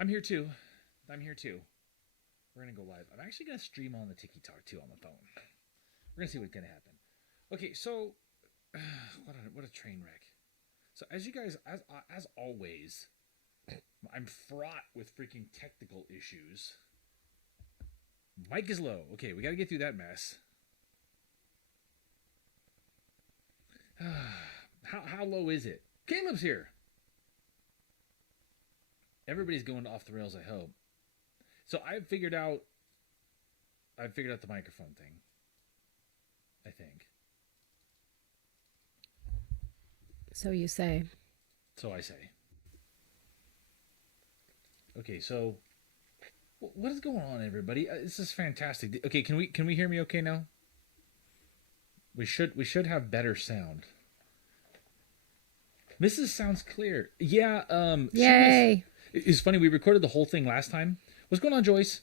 I'm here too. I'm here too. We're gonna go live. I'm actually gonna stream on the TikTok too on the phone. We're gonna see what's gonna happen. Okay, so what a train wreck. So as you guys, as always, I'm fraught with freaking technical issues. Mic is low. Okay, we got to get through that mess. How low is it? Caleb's here. Everybody's going off the rails, I hope. So I figured out the microphone thing. I think. So you say. So I say. Okay, so what is going on, everybody? This is fantastic. Okay, can we hear me okay now? We should have better sound. Mrs. sounds clear. Yeah, Yay. It's funny, we recorded the whole thing last time. What's going on, Joyce?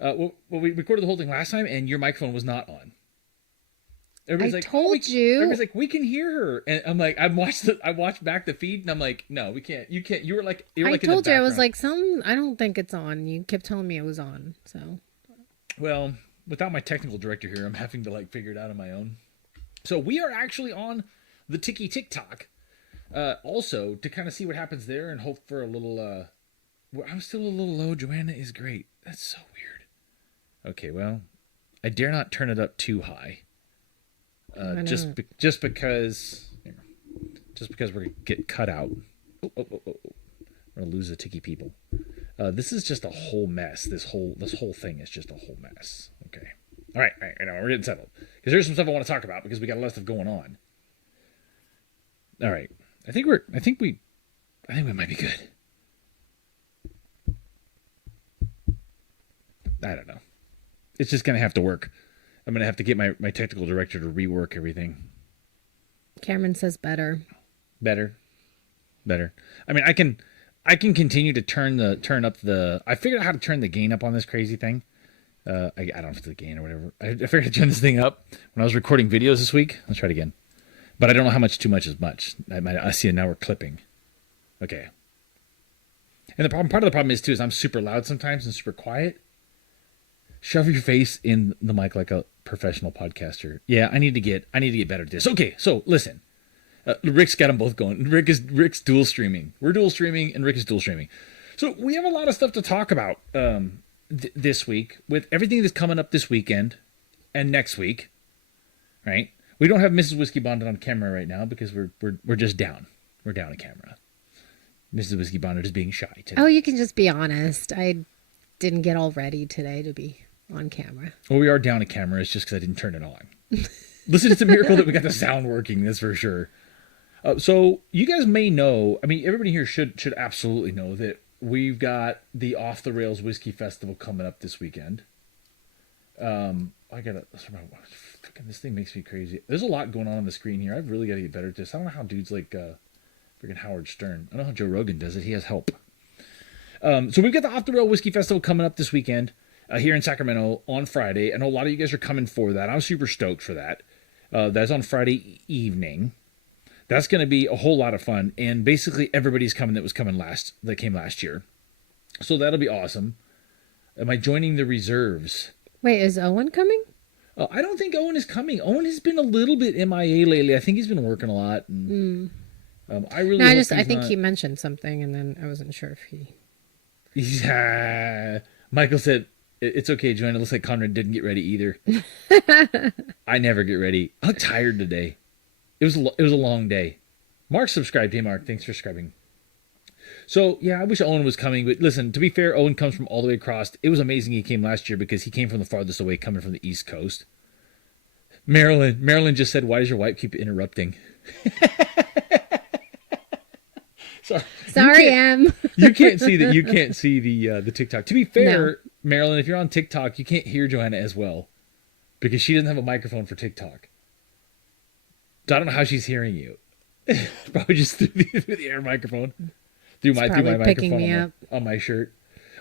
Well, we recorded the whole thing last time, and your microphone was not on. Everybody's told you. Everybody's like, we can hear her, and I'm like, I watched back the feed, and I'm like, no, we can't. You can't. You were like, I told you, I was like, I don't think it's on. You kept telling me it was on. So, well, without my technical director here, I'm having to like figure it out on my own. So we are actually on the TikTok, also to kind of see what happens there and hope for a little. I'm still a little low. Joanna is great. That's so weird. Okay, well, I dare not turn it up too high. Just because we're gonna get cut out. We're gonna lose the Tiki people. This is just a whole mess. This whole thing is just a whole mess. Okay. All right. I know we're getting settled because there's some stuff I want to talk about because we got a lot of stuff going on. All right. I think we might be good. I don't know. It's just gonna have to work. I'm going to have to get my technical director to rework everything. Cameron says better. Better. I mean, I can continue to turn up the. I figured out how to turn the gain up on this crazy thing. I don't know if it's the gain or whatever. I figured to turn this thing up when I was recording videos this week. Let's try it again. But I don't know how much too much is much. I see it now. We're clipping. Okay. And part of the problem is too is I'm super loud sometimes and super quiet. Shove your face in the mic like a professional podcaster. Yeah, I need to get better at this. Okay, so listen. Rick's got them both going. Rick's dual streaming. We're dual streaming, and Rick is dual streaming. So we have a lot of stuff to talk about this week with everything that's coming up this weekend and next week. Right? We don't have Mrs. Whiskey Bonnet on camera right now because we're just down. We're down a camera. Mrs. Whiskey Bonnet is being shy today. Oh, you can just be honest. I didn't get all ready today to be on camera. Well, we are down a camera. It's just because I didn't turn it on. Listen, it's a miracle that we got the sound working. That's for sure. So you guys may know. I mean, everybody here should absolutely know that we've got the Off the Rails Whiskey Festival coming up this weekend. This thing makes me crazy. There's a lot going on the screen here. I've really got to get better at this. I don't know how dudes like freaking Howard Stern. I don't know how Joe Rogan does it. He has help. So we've got the Off the Rail Whiskey Festival coming up this weekend. Here in Sacramento on Friday. I know a lot of you guys are coming for that. I'm super stoked for that. That's on Friday evening. That's going to be a whole lot of fun. And basically everybody's coming that came last year. So that'll be awesome. Am I joining the reserves? Wait, is Owen coming? I don't think Owen is coming. Owen has been a little bit MIA lately. I think he's been working a lot. And, I think he mentioned something and then I wasn't sure if he... Yeah. Michael said, it's okay, Joanna. It looks like Conrad didn't get ready either. I never get ready. I look tired today. It was a long day. Mark subscribed. Hey, Mark. Thanks for subscribing. So, yeah, I wish Owen was coming. But listen, to be fair, Owen comes from all the way across. It was amazing he came last year because he came from the farthest away, coming from the East Coast. Marilyn just said, why does your wife keep interrupting? Sorry, Em. You can't see that. You can't see the TikTok. To be fair, no. Marilyn, if you're on TikTok, you can't hear Joanna as well because she doesn't have a microphone for TikTok. So I don't know how she's hearing you. Probably just through the air microphone, through my microphone on my shirt.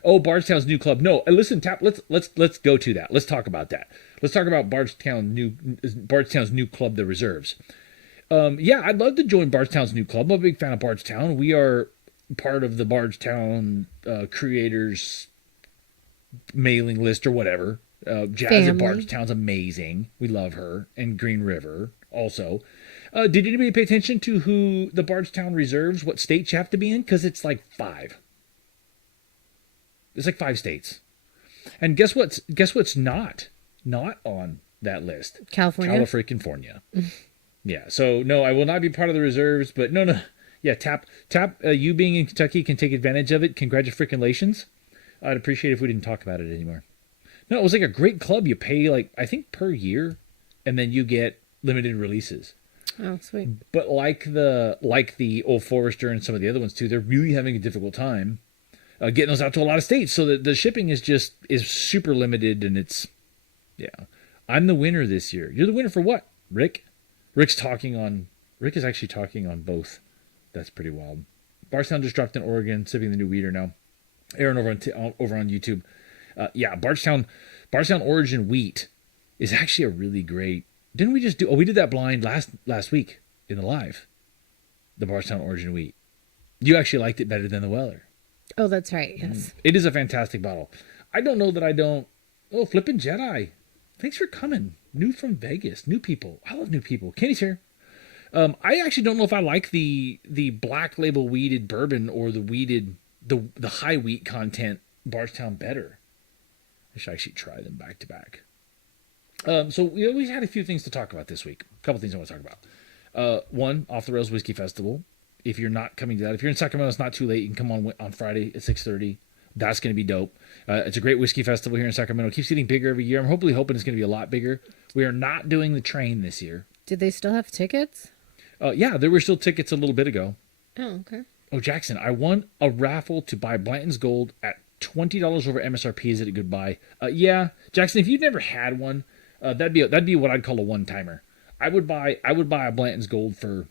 Oh, Bardstown's new club. No, listen, Tap. Let's go to that. Let's talk about that. Let's talk about Bardstown's new club, the Reserves. Yeah, I'd love to join Bardstown's new club. I'm a big fan of Bardstown. We are part of the Bardstown creators mailing list or whatever. Jazz at Family. Bardstown's amazing. We love her. And Green River also. Did anybody pay attention to who the Bardstown reserves, what states you have to be in? Because it's like 5. It's like 5 states. And guess what's not on that list? California. California. Yeah. So no, I will not be part of the reserves. But no. Yeah, tap. You being in Kentucky can take advantage of it. Congratulations. I'd appreciate it if we didn't talk about it anymore. No, it was like a great club. You pay like I think per year, and then you get limited releases. Oh, sweet. But like the Old Forester and some of the other ones too, they're really having a difficult time getting those out to a lot of states. So the shipping is super limited, and it's I'm the winner this year. You're the winner for what, Rick? Rick is actually talking on both. That's pretty wild. Bardstown just dropped in Oregon, sipping the new weeder now. Aaron over on YouTube. Bardstown Origin wheat is actually a really great. Didn't we just do? Oh, we did that blind last week in the live. The Bardstown Origin wheat. You actually liked it better than the Weller. Oh, that's right. Yes. It is a fantastic bottle. I don't know that I don't. Oh, Flippin' Jedi. Thanks for coming. New from Vegas. New people. I love new people. Kenny's here. I actually don't know if I like the black label weeded bourbon or the high wheat content Bardstown better. I should actually try them back to back. So we always had a few things to talk about this week. A couple things I want to talk about. One, Off the Rails Whiskey Festival. If you're not coming to that, if you're in Sacramento, it's not too late. You can come on Friday at 6:30. That's going to be dope. It's a great whiskey festival here in Sacramento. It keeps getting bigger every year. I'm hoping it's going to be a lot bigger. We are not doing the train this year. Did they still have tickets? Yeah, there were still tickets a little bit ago. Oh, okay. Oh, Jackson, I won a raffle to buy Blanton's Gold at $20 over MSRP. Is it a good buy? Yeah, Jackson, if you've never had one, that'd be what I'd call a one-timer. I would buy a Blanton's Gold for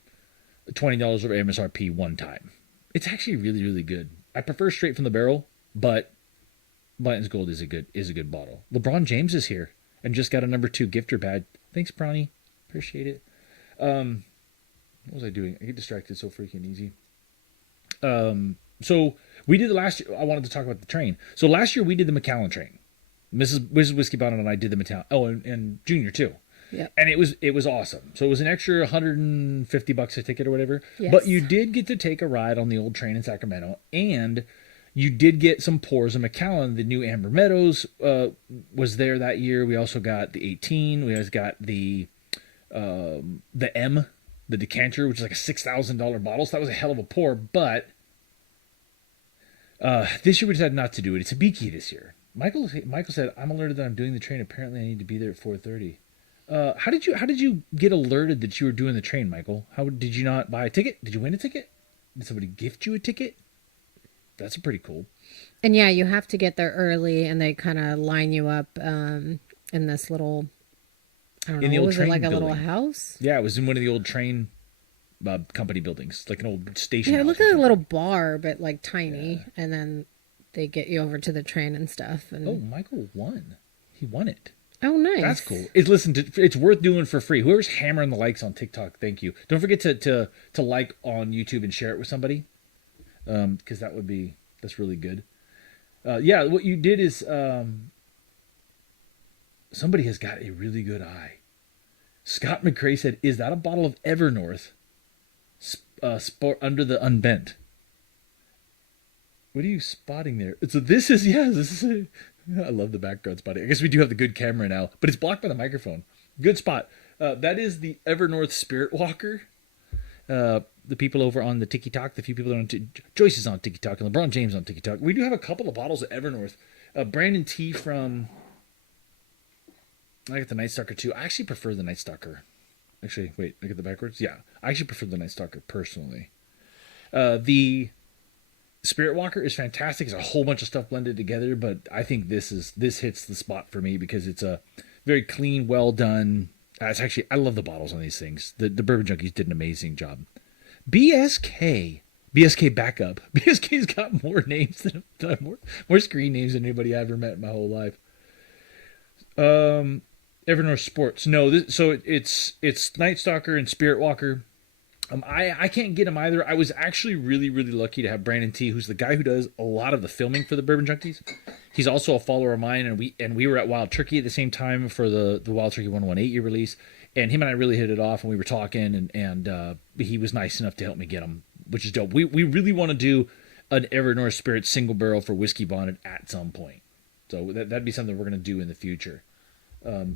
$20 over MSRP one time. It's actually really, really good. I prefer straight from the barrel, but Blanton's Gold is a good bottle. LeBron James is here and just got a number 2 gifter badge. Thanks, Bronny. Appreciate it. What was I doing? I get distracted so freaking easy. So we did the last year. I wanted to talk about the train. So last year we did the McAllen train. Mrs. Whiskey Bottle and I did the McAllen. Oh, and Junior too. Yeah. And it was awesome. So it was an extra $150 a ticket or whatever. Yes. But you did get to take a ride on the old train in Sacramento, and you did get some pours of McAllen. The new Amber Meadows was there that year. We also got the 18. We always got the M, the decanter, which is like a $6,000 bottle. So that was a hell of a pour. But this year we decided not to do it. It's a Beaky this year. Michael said, "I'm alerted that I'm doing the train. Apparently, I need to be there at 4:30." How did you get alerted that you were doing the train, Michael? How did you not buy a ticket? Did you win a ticket? Did somebody gift you a ticket? That's pretty cool. And yeah, you have to get there early, and they kind of line you up in this little. I don't know. In the old Was it train like a little building. house? Yeah, it was in one of the old train company buildings, like an old station. Yeah, it house looked or like a something. little bar, but like tiny, and then they get you over to the train and stuff. And Oh, Michael won. He won it. oh, nice. That's cool. It's worth doing for free. Whoever's hammering the likes on TikTok, thank you. Don't forget to like on YouTube and share it with somebody, because that's really good. Yeah, what you did is somebody has got a really good eye. Scott McCrae said, "Is that a bottle of Evernorth sport under the unbent?" What are you spotting there? So this is I love the background spotting. I guess we do have the good camera now, but it's blocked by the microphone. Good spot. That is the Evernorth Spirit Walker. The people over on the TikTok, the few people that are on Joyce is on TikTok and LeBron James on TikTok. We do have a couple of bottles of Evernorth. Brandon T from I got the Night Stalker too. I actually prefer the Night Stalker. Actually, wait, I get the backwards. Yeah, I actually prefer the Night Stalker personally. The Spirit Walker is fantastic. It's a whole bunch of stuff blended together, but I think this hits the spot for me because it's a very clean, well done. It's actually, I love the bottles on these things. The Bourbon Junkies did an amazing job. BSK backup. BSK's got more names than more screen names than anybody I ever met in my whole life. Evernorth Sports. No, so it's Night Stalker and Spirit Walker. I can't get him either. I was actually really, really lucky to have Brandon T, who's the guy who does a lot of the filming for the Bourbon Junkies. He's also a follower of mine, and we were at Wild Turkey at the same time for the Wild Turkey 118 year release. And him and I really hit it off, and we were talking, and he was nice enough to help me get them, which is dope. We really want to do an Evernorth Spirit single barrel for whiskey bonded at some point. So that'd be something we're going to do in the future.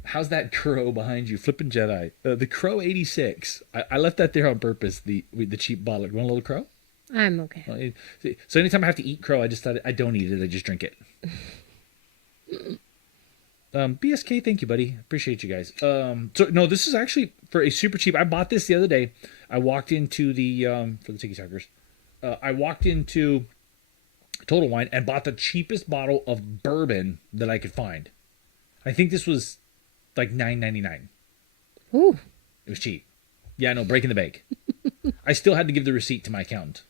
How's that crow behind you? Flippin' Jedi. The Crow 86. I left that there on purpose, the cheap bottle. You want a little crow? I'm okay. So anytime I have to eat crow, I just thought I don't eat it. I just drink it. BSK, thank you, buddy. Appreciate you guys. So no, this is actually for a super cheap. I bought this the other day. I walked into the for the Tiki Talkers. I walked into Total Wine and bought the cheapest bottle of bourbon that I could find. I think this was like $9.99. Ooh. It was cheap. Yeah, no, breaking the bank. I still had to give the receipt to my accountant.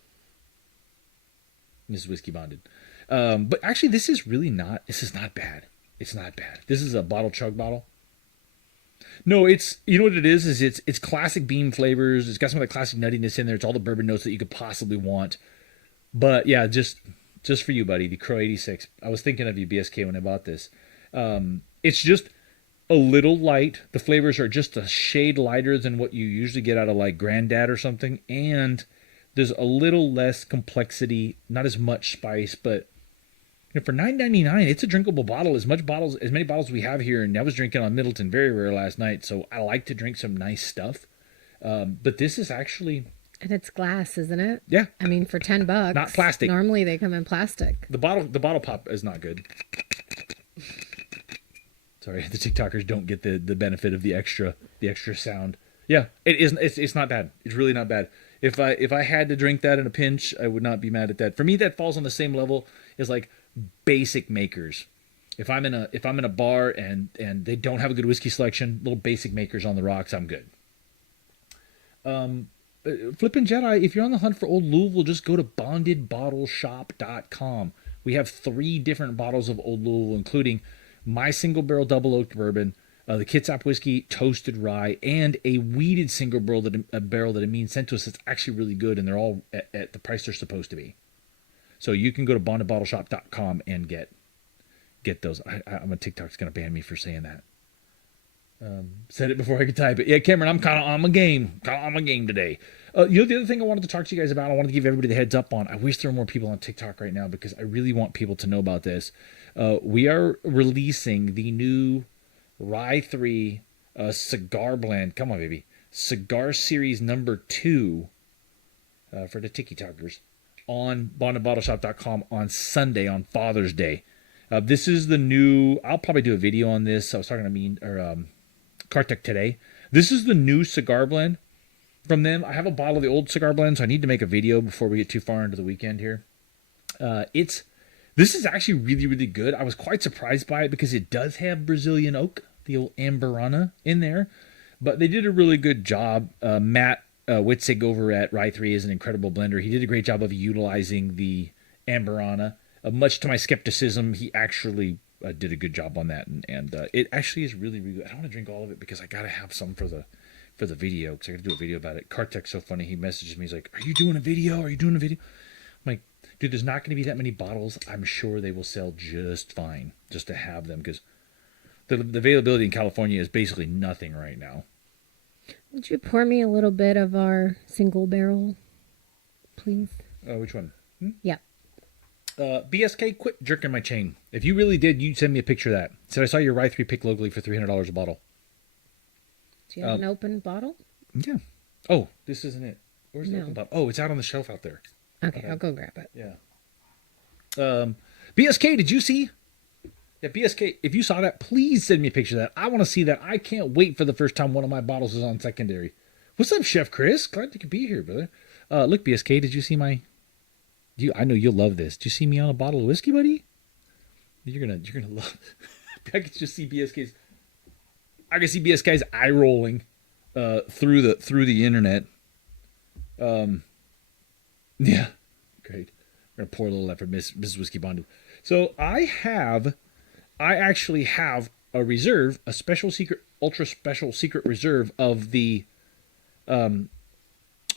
This is whiskey bonded. But actually, this is not bad. It's not bad. This is a bottle chug bottle. No, you know what it is it's classic bean flavors. It's got some of the classic nuttiness in there. It's all the bourbon notes that you could possibly want. But yeah, just for you, buddy, the Crow 86. I was thinking of you, BSK, when I bought this. It's just a little light. The flavors are just a shade lighter than what you usually get out of like Granddad or something. And there's a little less complexity, not as much spice, but for $9.99, it's a drinkable bottle. As many bottles we have here, and I was drinking on Middleton very rare last night, so I like to drink some nice stuff. But this is actually... And it's glass, isn't it? Yeah. I mean, for $10. Not plastic. Normally they come in plastic. The bottle pop is not good. Sorry, the TikTokers don't get the benefit of the extra sound. Yeah, it isn't. It's not bad. It's really not bad. If I had to drink that in a pinch, I would not be mad at that. For me, that falls on the same level as like basic makers. If I'm in a bar and they don't have a good whiskey selection, little basic makers on the rocks, I'm good. Flippin' Jedi, if you're on the hunt for Old Louisville, just go to bondedbottleshop.com. We have 3 different bottles of Old Louisville, including my single barrel double oaked bourbon, the Kitsap whiskey, toasted rye, and a weeded single barrel that Amin sent to us that's actually really good, and they're all at the price they're supposed to be. So you can go to bondedbottleshop.com and get those. I'm a TikTok's gonna ban me for saying that. Said it before I could type it. Yeah, Cameron, I'm on my game. On my game today. The other thing I wanted to talk to you guys about, I wanted to give everybody the heads up on. I wish there were more people on TikTok right now because I really want people to know about this. We are releasing the new RY3 cigar blend. Come on, baby. Cigar Series number 2 for the Tiki Talkers on bondedbottleshop.com on Sunday, on Father's Day. This is the new... I'll probably do a video on this. I was talking to Kartik today. This is the new cigar blend from them. I have a bottle of the old cigar blend, so I need to make a video before we get too far into the weekend here. This is actually really, really good. I was quite surprised by it because it does have Brazilian oak, the old Amberana, in there. But they did a really good job. Matt Witzig over at RY3 is an incredible blender. He did a great job of utilizing the Amberana. Much to my skepticism, he actually did a good job on that, and it actually is really, really good. I don't want to drink all of it because I gotta have some for the video because I gotta do a video about it. Kartik's so funny. He messages me. He's like, "Are you doing a video? Are you doing a video?" I'm like, "Dude, there's not going to be that many bottles. I'm sure they will sell just fine just to have them because the availability in California is basically nothing right now." Would you pour me a little bit of our single barrel, please? Which one? Yeah. BSK, quit jerking my chain. If you really did, you'd send me a picture of that. Said I saw your RY3 pick locally for $300 a bottle. Do you have an open bottle? Yeah. Oh, this isn't it. Where's the open bottle? Oh, it's out on the shelf out there. Okay, I'll go grab it. Yeah. BSK, did you see? Yeah, BSK, if you saw that, please send me a picture of that. I want to see that. I can't wait for the first time one of my bottles is on secondary. What's up, Chef Chris? Glad you could be here, brother. Look, BSK, did you see my... I know you'll love this. Did you see me on a bottle of whiskey, buddy? You're gonna love it. I can just see BSK's... I can see BSK's eye rolling through the internet. Yeah, great. We're gonna pour a little of that for Mrs. Whiskey Bonded. So I actually have a reserve, a special secret, ultra special secret reserve of the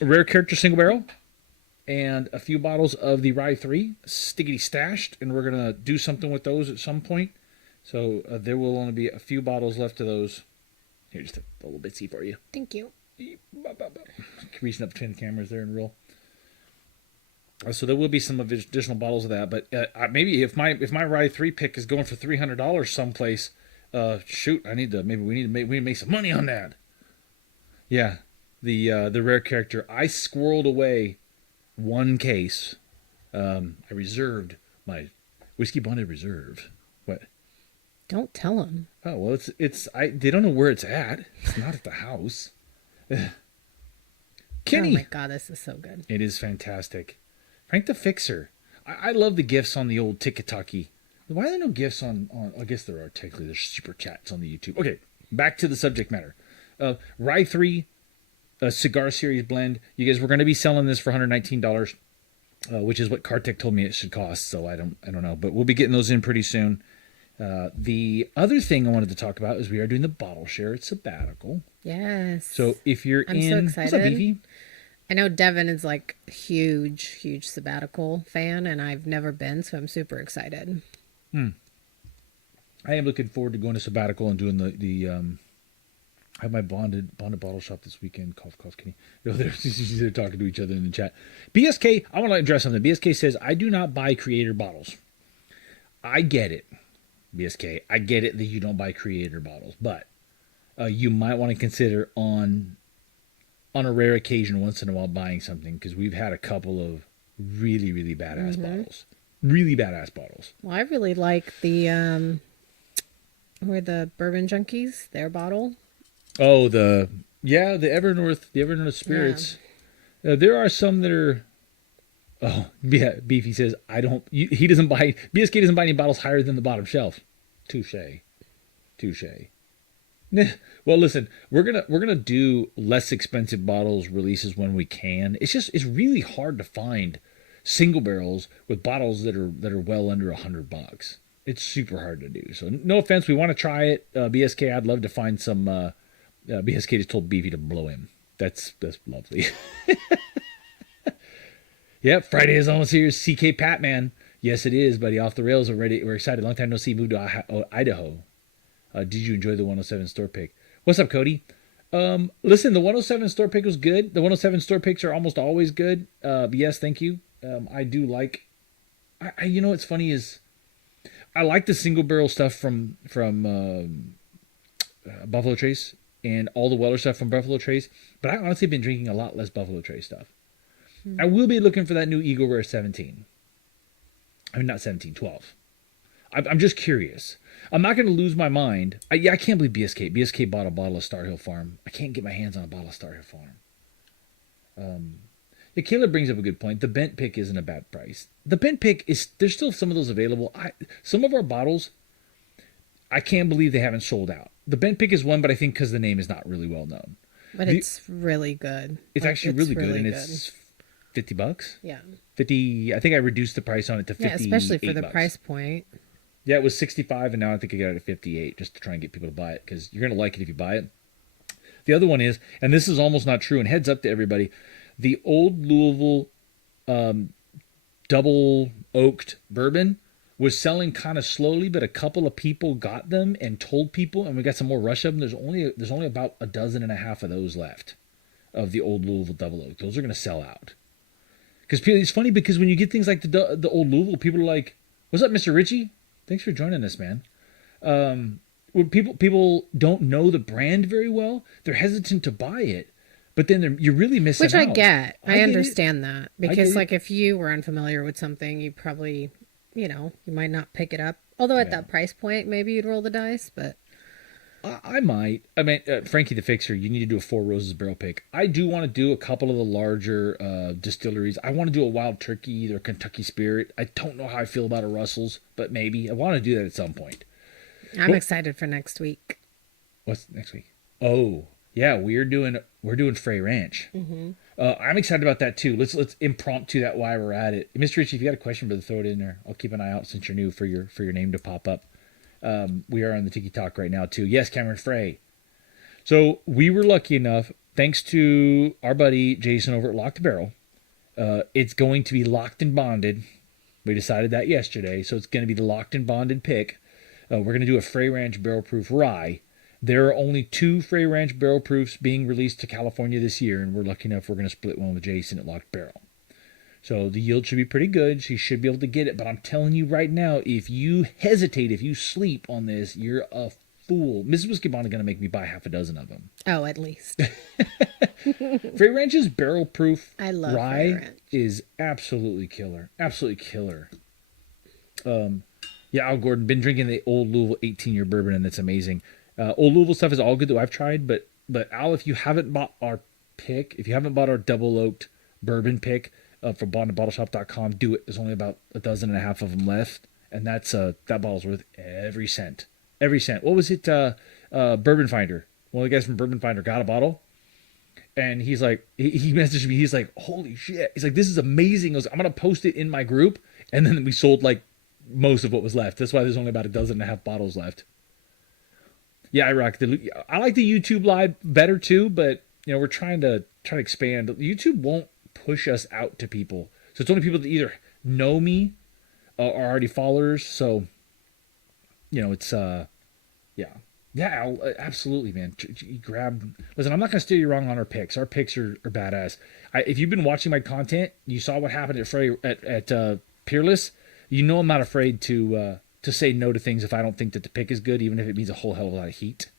a rare character single barrel, and a few bottles of the RY3 stickity stashed, and we're gonna do something with those at some point. So there will only be a few bottles left of those. Here, just a little bitsy for you. Thank you. Reaching up between the cameras there and roll. So there will be some additional bottles of that, but maybe if my RY3 pick is going for $300 someplace, shoot, we need to make some money on that. Yeah, the rare character. I squirreled away one case. I reserved my whiskey bonded reserve. What? Don't tell them. Oh well, they don't know where it's at. It's not at the house. Kenny. Oh my god, this is so good. It is fantastic. Frank the Fixer. I love the gifts on the old Tiki-Taki. Why are there no gifts on? I guess there are technically. There's super chats on the YouTube. Okay, back to the subject matter. RY3 Cigar Series blend. You guys, we're going to be selling this for $119, which is what Kartik told me it should cost. So I don't know, but we'll be getting those in pretty soon. The other thing I wanted to talk about is we are doing the bottle share at Sabbatical. Yes. So if you're I'm so excited. What's up, Beefy? I know Devin is like huge Sabbatical fan, and I've never been, so I'm super excited. I am looking forward to going to Sabbatical and doing the I have my bonded bottle shop this weekend. Cough, Kenny. They're talking to each other in the chat. BSK, I want to address something. BSK says, I do not buy creator bottles. I get it, BSK. I get it that you don't buy creator bottles, but you might want to consider on a rare occasion once in a while buying something, because we've had a couple of really badass bottles. Really badass bottles. Well, I really like the Bourbon Junkies, their bottle. Oh, the Evernorth spirits. Yeah. There are some that are. Oh yeah, Beefy says he doesn't buy. BSK doesn't buy any bottles higher than the bottom shelf. Touche. Well, listen, we're gonna do less expensive bottles releases when we can. It's really hard to find single barrels with bottles that are well under $100. It's super hard to do. So no offense, we want to try it. BSK, I'd love to find some. BSK just told Beefy to blow him. That's lovely. Yep, Friday is almost here. CK Patman. Yes, it is, buddy. Off the rails already. We're excited. Long time no see. Moved to Idaho. Did you enjoy the 107 store pick? What's up, Cody? Listen, the 107 store pick was good. The 107 store picks are almost always good. Yes, thank you. I do like. You know what's funny is, I like the single barrel stuff from Buffalo Trace and all the Weller stuff from Buffalo Trace, but I honestly have been drinking a lot less Buffalo Trace stuff. I will be looking for that new Eagle Rare 17. I mean, not 17, 12. I'm just curious. I'm not going to lose my mind. I can't believe BSK. BSK bought a bottle of Star Hill Farm. I can't get my hands on a bottle of Star Hill Farm. Yeah, Caleb brings up a good point. The bent pick isn't a bad price. The bent pick there's still some of those available. Some of our bottles, I can't believe they haven't sold out. The bent pick is one, but I think because the name is not really well known. But it's really good. It's actually really good, and it's $50. Yeah. 50. I think I reduced the price on it to 50. Yeah, especially for the price point. Yeah, it was 65, and now I think I got it at 58, just to try and get people to buy it, because you're gonna like it if you buy it. The other one is, and this is almost not true, and heads up to everybody, the old Louisville double oaked bourbon was selling kind of slowly, but a couple of people got them and told people, and we got some more rush of them. There's only about a dozen and a half of those left, of the old Louisville double oak. Those are gonna sell out. Because it's funny, because when you get things like the old Louisville, people are like, "What's up, Mr. Ritchie? Thanks for joining us, man." When people don't know the brand very well, they're hesitant to buy it, but then you're really missing out. Which I get. I understand that. Because like if you were unfamiliar with something, you probably, you might not pick it up. Although at that price point, maybe you'd roll the dice, but... I might. I mean, Frankie the Fixer, you need to do a Four Roses barrel pick. I do want to do a couple of the larger distilleries. I want to do a Wild Turkey, either Kentucky Spirit. I don't know how I feel about a Russell's, but maybe. I want to do that at some point. I'm excited for next week. What's next week? Oh, yeah, we're doing Frey Ranch. Mm-hmm. I'm excited about that too. Let's impromptu that while we're at it. Mr. Ritchie, if you got a question, brother, throw it in there. I'll keep an eye out since you're new for your name to pop up. We are on the Tiki Talk right now too. Yes, Cameron Frey. So we were lucky enough. thanks to our buddy Jason over at Locked Barrel, it's going to be locked and bonded. We decided that yesterday, so it's going to be the locked and bonded pick. We're going to do a Frey Ranch barrel proof rye. There are only 2 Frey Ranch barrel proofs being released to California this year, and we're lucky enough we're going to split one with Jason at Locked Barrel. So the yield should be pretty good. She should be able to get it. But I'm telling you right now, if you hesitate, if you sleep on this, you're a fool. Mrs. Whiskey Bond is going to make me buy half a dozen of them. Oh, at least. Frey Ranch's barrel proof I love rye Frey Ranch. is absolutely killer. Absolutely killer. Yeah, Al Gordon, been drinking the Old Louisville 18-year bourbon, and it's amazing. Old Louisville stuff is all good that I've tried, but Al, if you haven't bought our pick, if you haven't bought our double oaked bourbon pick from bondandbottleshop.com, do it. There's only about 12 and a half of them left, and that bottle's worth every cent. Every cent. What was it? Bourbon Finder. One of the guys from Bourbon Finder got a bottle, and he's like, he messaged me. He's like, holy shit. He's like, this is amazing. I was, I'm going to post it in my group, and then we sold like most of what was left. That's why there's only about 12 and a half bottles left. Yeah, I like the YouTube live better too, but we're trying to expand. YouTube won't push us out to people, so it's only people that either know me or are already followers. So it's absolutely, man. Listen, I'm not gonna steer you wrong on our picks. Our picks are badass. If you've been watching my content, you saw what happened at Peerless. I'm not afraid to say no to things if I don't think that the pick is good, even if it means a whole hell of a lot of heat.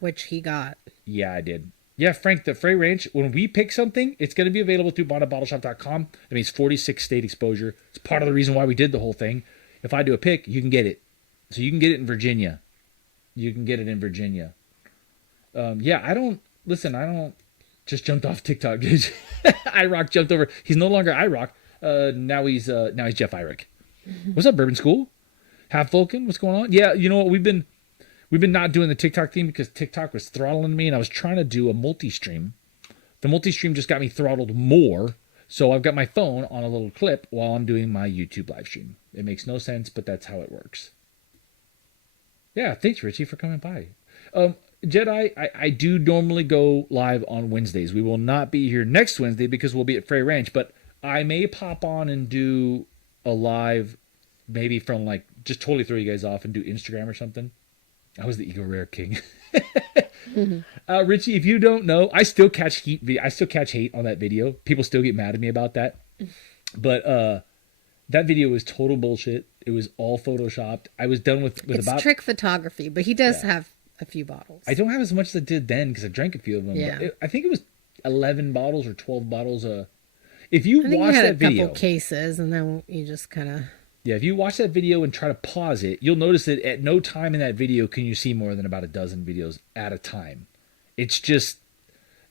Which he got. Yeah, I did. Yeah, Frank, the Frey Ranch, when we pick something, it's going to be available through bondandbottleshop.com. That means 46 state exposure. It's part of the reason why we did the whole thing. If I do a pick, you can get it. So you can get it in Virginia. I don't just jumped off TikTok. iRock jumped over. He's no longer iRock. Now he's Jeff Irick. What's up, Bourbon School? Half Vulcan, what's going on? Yeah, you know what? We've been not doing the TikTok thing because TikTok was throttling me, and I was trying to do a multi-stream. The multi-stream just got me throttled more, so I've got my phone on a little clip while I'm doing my YouTube live stream. It makes no sense, but that's how it works. Yeah, thanks, Richie, for coming by. Jedi, I do normally go live on Wednesdays. We will not be here next Wednesday because we'll be at Frey Ranch, but I may pop on and do a live, maybe from just totally throw you guys off and do Instagram or something. I was the Ego Rare King. Richie, if you don't know, I still catch heat. I still catch hate on that video. People still get mad at me about that. But that video was total bullshit. It was all photoshopped. I was done with it's about trick photography, but he does have a few bottles. I don't have as much as I did then because I drank a few of them. Yeah. But I think it was 11 bottles or 12 bottles. If you watch you had that video, a couple cases, and then you just kind of. Yeah, if you watch that video and try to pause it, you'll notice that at no time in that video can you see more than about 12 videos at a time. It's just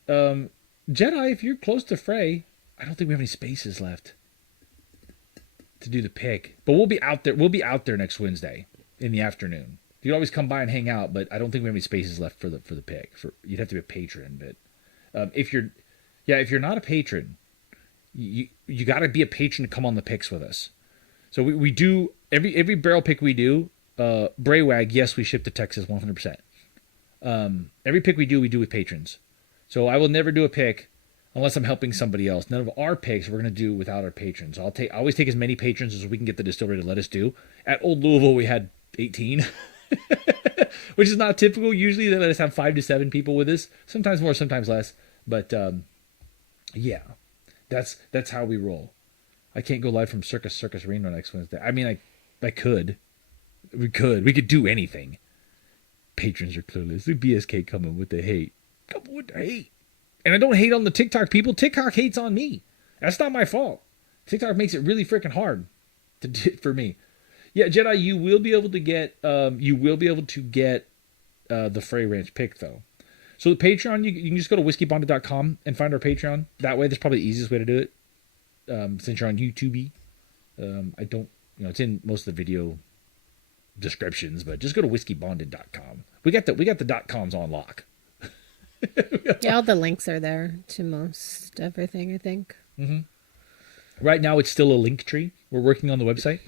Jedi, if you're close to Frey, I don't think we have any spaces left to do the pick. But we'll be out there. We'll be out there next Wednesday in the afternoon. You can always come by and hang out, but I don't think we have any spaces left for the pick. You'd have to be a patron, but if you're not a patron, you got to be a patron to come on the picks with us. So we do every barrel pick we do. Braywag, yes, we ship to Texas 100%. Every pick we do with patrons. So I will never do a pick unless I'm helping somebody else. None of our picks we're going to do without our patrons. I always take as many patrons as we can get the distillery to let us do. At Old Louisville, we had 18, which is not typical. Usually they let us have 5 to 7 people with us. Sometimes more, sometimes less. But yeah, that's how we roll. I can't go live from Circus Reno next Wednesday. I mean, I could. We could do anything. Patrons are clueless. The BSK coming with the hate. And I don't hate on the TikTok people. TikTok hates on me. That's not my fault. TikTok makes it really freaking hard for me. Yeah, Jedi, you will be able to get the Frey Ranch pick though. So the Patreon, you can just go to whiskey.bonded.com and find our Patreon. That way, that's probably the easiest way to do it. Since you're on YouTube, it's in most of the video descriptions, but just go to whiskey.bonded.com. We got the .coms on lock. Yeah, all the links are there to most everything, I think. Mm-hmm. Right now, it's still a link tree. We're working on the website.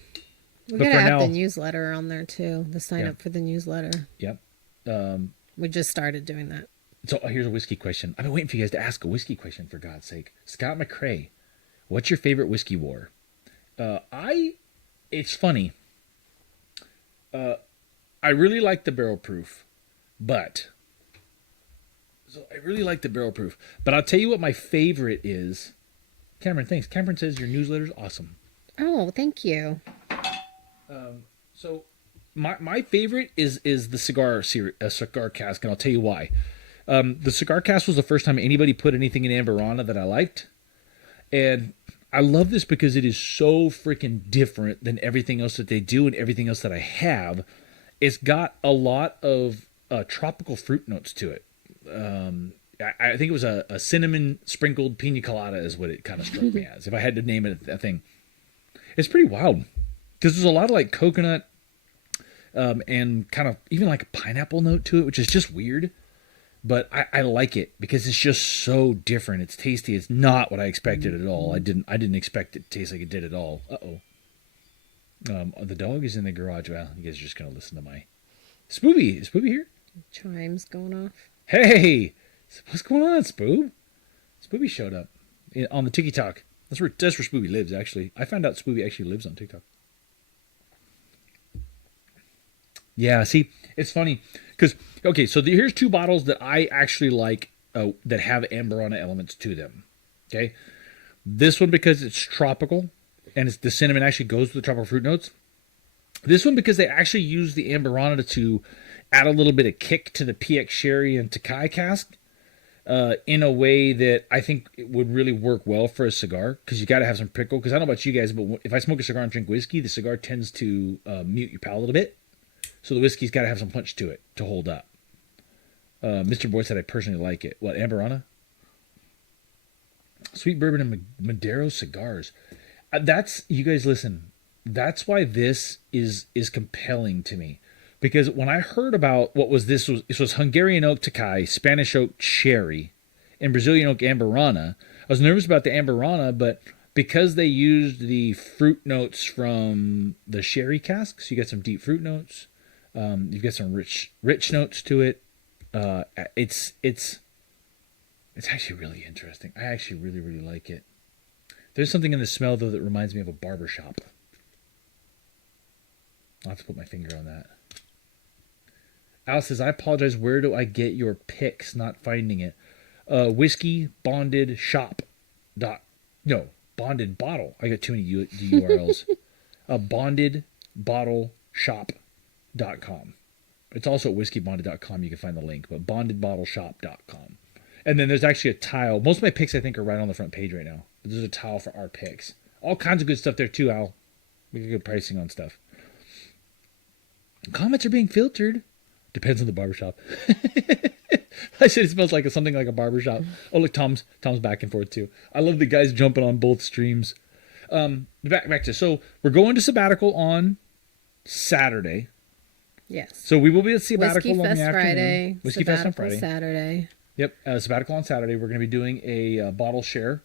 We gotta have the newsletter on there too. The sign up for the newsletter. Yep. We just started doing that. So here's a whiskey question. I've been waiting for you guys to ask a whiskey question, for God's sake. Scott McCrae, what's your favorite whiskey war? It's funny. I really like the barrel proof, but I'll tell you what my favorite is. Cameron, thanks. Cameron says your newsletter's awesome. Oh, thank you. So my favorite is the cigar cigar cask, and I'll tell you why. The cigar cask was the first time anybody put anything in Amberana that I liked, and I love this because it is so freaking different than everything else that they do and everything else that I have. It's got a lot of tropical fruit notes to it. I think it was a cinnamon sprinkled pina colada is what it kind of struck me as. If I had to name it a thing, it's pretty wild because there's a lot of like coconut and kind of even like a pineapple note to it, which is just weird. But I like it because it's just so different. It's tasty. It's not what I expected at all. I didn't expect it to taste like it did at all. The dog is in the garage. Well, you guys are just gonna listen to my Spooby. Is Spooby here? Chimes going off. Hey, what's going on, Spoob? Spooby showed up on the TikTok. That's where Spooby lives. Actually, I found out Spooby actually lives on TikTok. Yeah, see, it's funny because so here's two bottles that I actually like that have Amberana elements to them. Okay, this one because it's tropical and the cinnamon actually goes with the tropical fruit notes. This one because they actually use the Amberana to add a little bit of kick to the PX Sherry and Takai cask in a way that I think it would really work well for a cigar because you got to have some prickle. Because I don't know about you guys, but if I smoke a cigar and drink whiskey, the cigar tends to mute your palate a bit. So the whiskey's got to have some punch to it to hold up. Mr. Boyd said I personally like it. What, Amberana? Sweet bourbon and Madero cigars. You guys listen. That's why this is compelling to me. Because when I heard about this was Hungarian oak Takai, Spanish oak Sherry, and Brazilian oak Amberana. I was nervous about the Amberana, but because they used the fruit notes from the sherry casks, you get some deep fruit notes. You've got some rich notes to it. It's actually really interesting. I actually really, really like it. There's something in the smell, though, that reminds me of a barber shop. I'll have to put my finger on that. Al says, I apologize. Where do I get your picks? Not finding it. Whiskey Bonded Shop. Bonded Bottle. I got too many URLs. Bonded Bottle Shop.com. It's also at whiskeybonded.com. You can find the link, but bondedbottleshop.com. And then there's actually a tile. Most of my picks, I think, are right on the front page right now. But there's a tile for our picks. All kinds of good stuff there, too, Al. We get good pricing on stuff. Comments are being filtered. Depends on the barbershop. I said it smells like something like a barbershop. Oh, look, Tom's back and forth, too. I love the guys jumping on both streams. Back to, so we're going to Sabbatical on Saturday. Yes. So we will be at Sabbatical Whiskey on Fest the afternoon. Friday. Whiskey Fest on Friday. Saturday. Yep. Sabbatical on Saturday. We're going to be doing a bottle share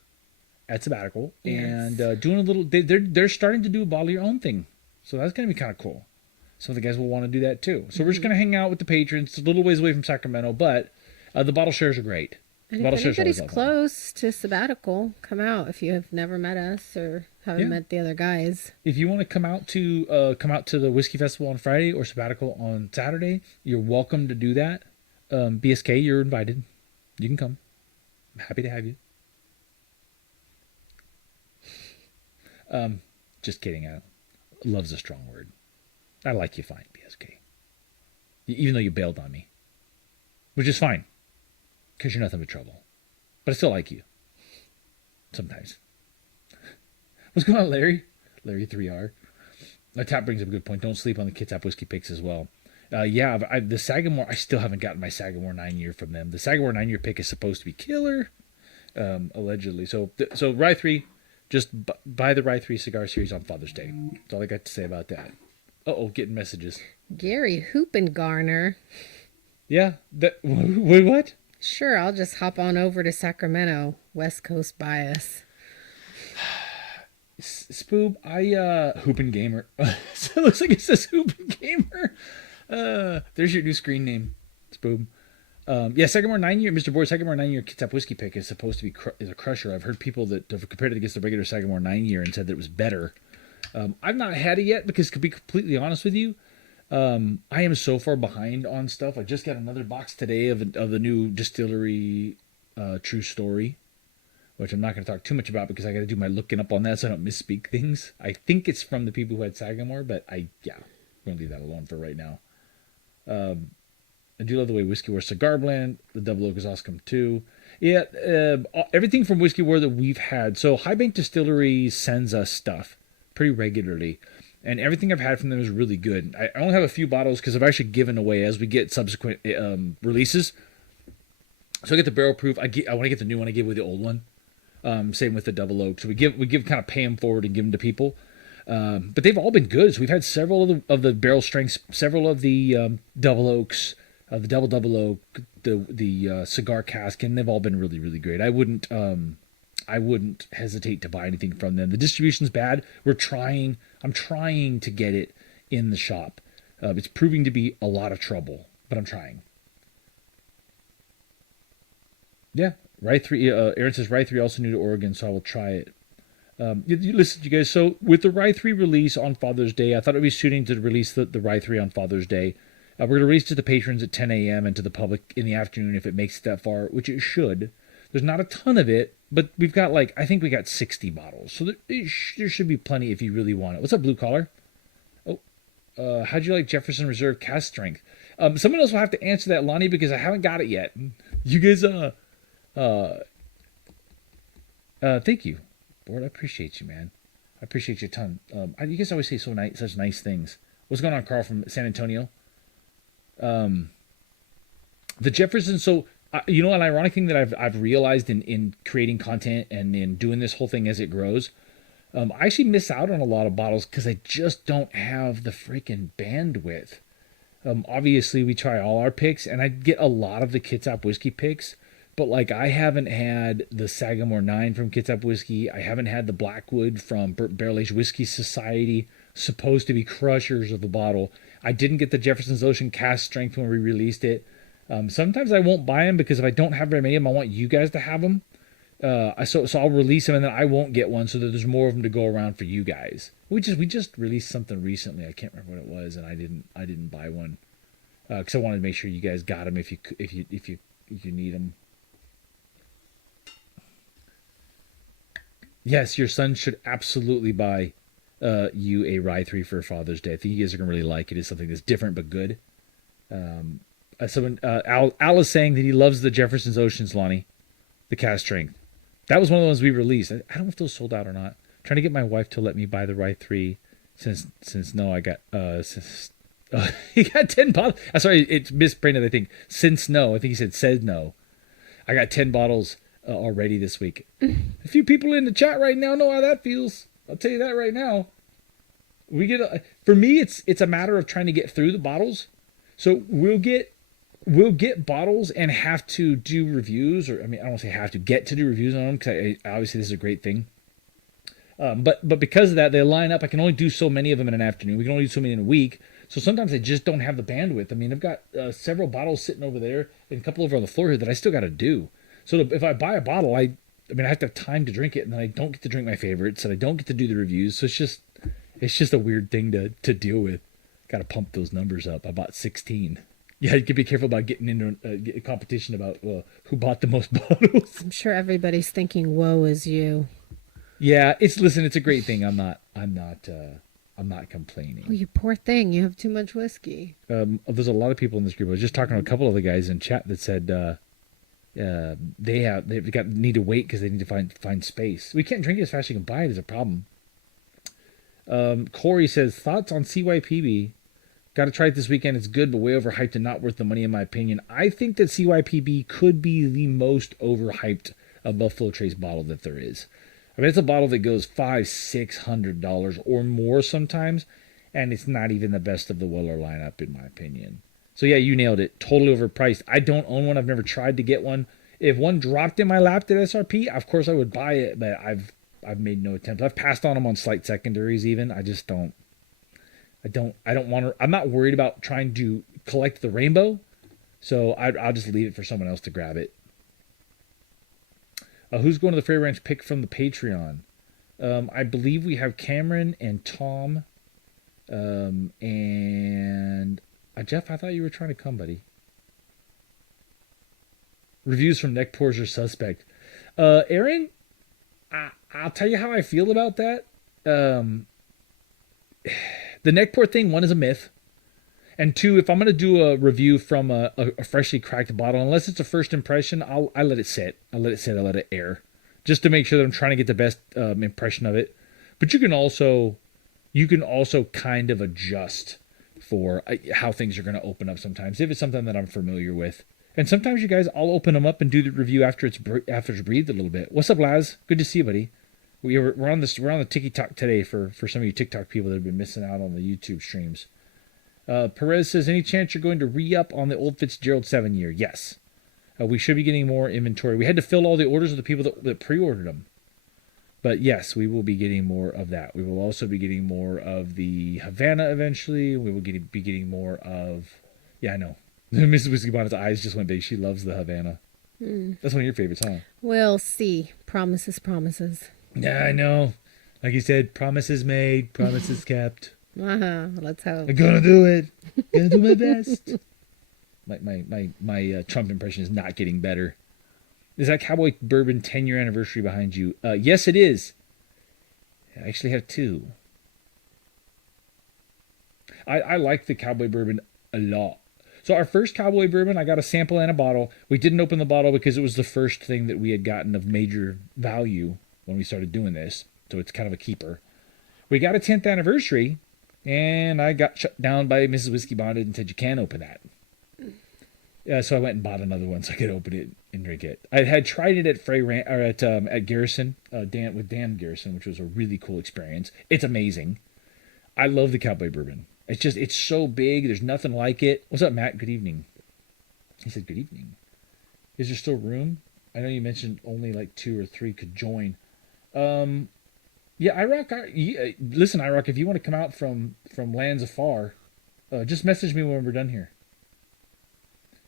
at Sabbatical. Yes. And doing a little, they're starting to do a bottle your own thing. So that's going to be kind of cool. Some of the guys will want to do that too. So we're just going to hang out with the patrons. It's a little ways away from Sacramento, but the bottle shares are great. And if anybody's close to Sabbatical, come out if you have never met us or haven't met the other guys. If you want to come out to the Whiskey Festival on Friday or Sabbatical on Saturday, you're welcome to do that. BSK, you're invited. You can come. I'm happy to have you. Just kidding. Love's a strong word. I like you fine, BSK. Even though you bailed on me. Which is fine. Because you're nothing but trouble. But I still like you. Sometimes. What's going on, Larry? Larry 3R. My tap brings up a good point. Don't sleep on the Kitsap whiskey picks as well. The Sagamore, I still haven't gotten my Sagamore 9-year from them. The Sagamore 9-year pick is supposed to be killer. Allegedly. So RY3, just buy the RY3 cigar series on Father's Day. That's all I got to say about that. Getting messages. Gary Hoopengarner. Yeah. Wait, what? Sure, I'll just hop on over to Sacramento. West Coast bias. Spoob, Hoopin' Gamer. So it looks like it says Hoopin' Gamer. There's your new screen name, Spoob. Yeah, Sagamore 9-year, Mr. Boyd, Sagamore 9-year Kitsap whiskey pick is supposed to be is a crusher. I've heard people that have compared it against the regular Sagamore 9-year and said that it was better. I've not had it yet because, to be completely honest with you, I am so far behind on stuff. I just got another box today of the new distillery True Story, which I'm not going to talk too much about because I got to do my looking up on that so I don't misspeak things. I think it's from the people who had Sagamore, but I'm going to leave that alone for right now. I do love the way Whiskey War Cigar Blend. The Double Oak Exhaust come too. Yeah, everything from Whiskey War that we've had. So High Bank Distillery sends us stuff pretty regularly, and everything I've had from them is really good. I only have a few bottles because I've actually given away as we get subsequent releases. So I get the barrel proof. I want to get the new one. I gave away the old one. Same with the Double Oak. So we give kind of pay them forward and give them to people. But they've all been good. So we've had several of the barrel strengths, several of the Double Oaks, the Double Oak, the Cigar Cask, and they've all been really, really great. I wouldn't hesitate to buy anything from them. The distribution's bad. I'm trying to get it in the shop. It's proving to be a lot of trouble, but I'm trying. Yeah, RY3. Aaron says RY3 also new to Oregon, so I will try it. Listen, you guys. So with the RY3 release on Father's Day, I thought it would be suiting to release the RY3 on Father's Day. We're going to release to the patrons at 10 a.m. and to the public in the afternoon if it makes it that far, which it should. There's not a ton of it, but we've got I think we got 60 bottles. So there should be plenty if you really want it. What's up, Blue Collar? Oh, how'd you like Jefferson Reserve Cask Strength? Someone else will have to answer that, Lonnie, because I haven't got it yet. You guys, thank you, Board. I appreciate you, man. I appreciate you a ton. You guys always say such nice things. What's going on, Carl from San Antonio? The Jefferson. So an ironic thing that I've realized in creating content and in doing this whole thing as it grows, I actually miss out on a lot of bottles because I just don't have the freaking bandwidth. Obviously, we try all our picks, and I get a lot of the Kitsap whiskey picks. But I haven't had the Sagamore 9 from Kitsap Whiskey. I haven't had the Blackwood from Barrel Aged Whiskey Society, supposed to be crushers of a bottle. I didn't get the Jefferson's Ocean Cask Strength when we released it. Sometimes I won't buy them because if I don't have very many of them, I want you guys to have them. So I'll release them and then I won't get one so that there's more of them to go around for you guys. We just released something recently. I can't remember what it was, and I didn't buy one because I wanted to make sure you guys got them if you need them. Yes, your son should absolutely buy you a RY3 for Father's Day. I think you guys are going to really like it. It's something that's different but good. Al is saying that he loves the Jefferson's Oceans, Lonnie, the Cask Strength. That was one of the ones we released. I don't know if those sold out or not. I'm trying to get my wife to let me buy the RY3 since no, I got he got 10 bottles. Sorry, it's misprinted. I think since no, I think he said no. I got 10 bottles already this week. A few people in the chat right now know how that feels. I'll tell you that right now. For me, it's a matter of trying to get through the bottles. So we'll get bottles and have to do reviews, or I don't want to say have to get to do reviews on them because obviously this is a great thing. But because of that, they line up. I can only do so many of them in an afternoon. We can only do so many in a week. So sometimes I just don't have the bandwidth. I've got several bottles sitting over there and a couple over on the floor here that I still got to do. So if I buy a bottle, I have to have time to drink it, and then I don't get to drink my favorites, and I don't get to do the reviews. So it's just a weird thing to deal with. Got to pump those numbers up. I bought 16. Yeah, you can be careful about getting into a competition about who bought the most bottles. I'm sure everybody's thinking, "Woe is you." Yeah, it's a great thing. I'm not complaining. Oh, you poor thing! You have too much whiskey. There's a lot of people in this group. I was just talking to a couple of the guys in chat that said they've need to wait because they need to find space. We can't drink it as fast as you can buy it is a problem. Corey says thoughts on CYPB. Got to try it this weekend. It's good, but way overhyped and not worth the money in my opinion. I think that CYPB could be the most overhyped Buffalo Trace bottle that there is. It's a bottle that goes $500-$600 or more sometimes, and it's not even the best of the Weller lineup in my opinion. So yeah, you nailed it. Totally overpriced. I don't own one. I've never tried to get one. If one dropped in my lap at SRP, of course I would buy it, but I've made no attempt. I've passed on them on slight secondaries even. I just don't want to. I'm not worried about trying to collect the rainbow. So I'll just leave it for someone else to grab it. Who's going to the Fair Ranch pick from the Patreon? I believe we have Cameron and Tom. And Jeff, I thought you were trying to come, buddy. Reviews from neck pores are suspect. Aaron, I'll tell you how I feel about that. The neck pore thing, one, is a myth. And two, if I'm going to do a review from a freshly cracked bottle, unless it's a first impression, I let it sit. I let it air. Just to make sure that I'm trying to get the best impression of it. But you can also kind of adjust for how things are going to open up sometimes, if it's something that I'm familiar with. And sometimes, you guys, I'll open them up and do the review after it's breathed a little bit. What's up, Laz? Good to see you, buddy. We're on the TikTok today for some of you TikTok people that have been missing out on the YouTube streams. Perez says, any chance you're going to re-up on the old Fitzgerald 7-year? Yes. We should be getting more inventory. We had to fill all the orders of the people that pre-ordered them. But yes, we will be getting more of that. We will also be getting more of the Havana eventually. We will be getting more of... Yeah, I know. Mrs. Whiskey Bonnet's eyes just went big. She loves the Havana. That's one of your favorites, huh? We'll see. Promises. Yeah, I know. Like you said, promises made, promises kept. Let's hope. I'm gonna do it. Gonna do my best. My Trump impression is not getting better. Is that Cowboy Bourbon 10-year anniversary behind you? Yes, it is. I actually have two. I like the Cowboy Bourbon a lot. So our first Cowboy Bourbon, I got a sample and a bottle. We didn't open the bottle because it was the first thing that we had gotten of major value when we started doing this. So it's kind of a keeper. We got a 10th anniversary, and I got shut down by Mrs. Whiskey Bonnet and said, you can't open that. So I went and bought another one so I could open it and drink it. I had tried it at at Garrison, with Dan Garrison, which was a really cool experience. It's amazing. I love the Cowboy Bourbon. It's so big. There's nothing like it. What's up, Matt? Good evening. He said, good evening. Is there still room? I know you mentioned only like 2 or 3 could join. Yeah, IROC. Listen, IROC, if you want to come out from lands afar, just message me when we're done here.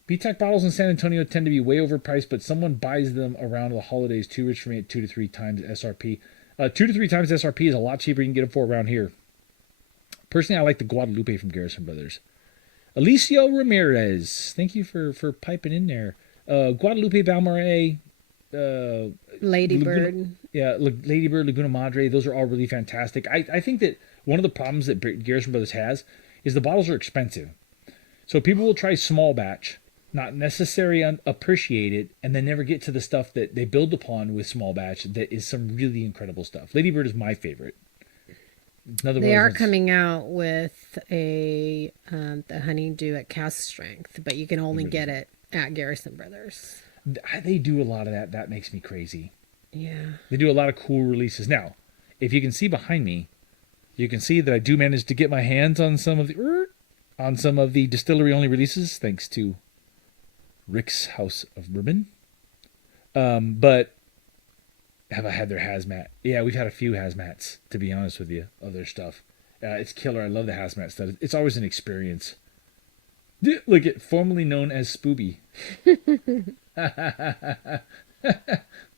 BTAC bottles in San Antonio tend to be way overpriced, but someone buys them around the holidays too rich for me at 2 to 3 times SRP. 2 to 3 times SRP is a lot cheaper. You can get them for around here. Personally, I like the Guadalupe from Garrison Brothers. Alicio Ramirez, thank you for piping in there. Guadalupe, Balmoral, Ladybird. Ladybird, Laguna Madre, those are all really fantastic. I think that one of the problems that Garrison Brothers has is the bottles are expensive. So people will try small batch, not necessarily appreciate it, and then never get to the stuff that they build upon with small batch that is some really incredible stuff. Ladybird is my favorite. They are coming out with the honeydew at cask strength, but you can only get it at Garrison Brothers. They do a lot of that. That makes me crazy. Yeah. They do a lot of cool releases. Now, if you can see behind me, you can see that I do manage to get my hands on some of the distillery-only releases, thanks to Rick's House of Bourbon. But have I had their hazmat? Yeah, we've had a few hazmats, to be honest with you, of their stuff. It's killer. I love the hazmat stuff. It's always an experience. Look at formerly known as Spooby.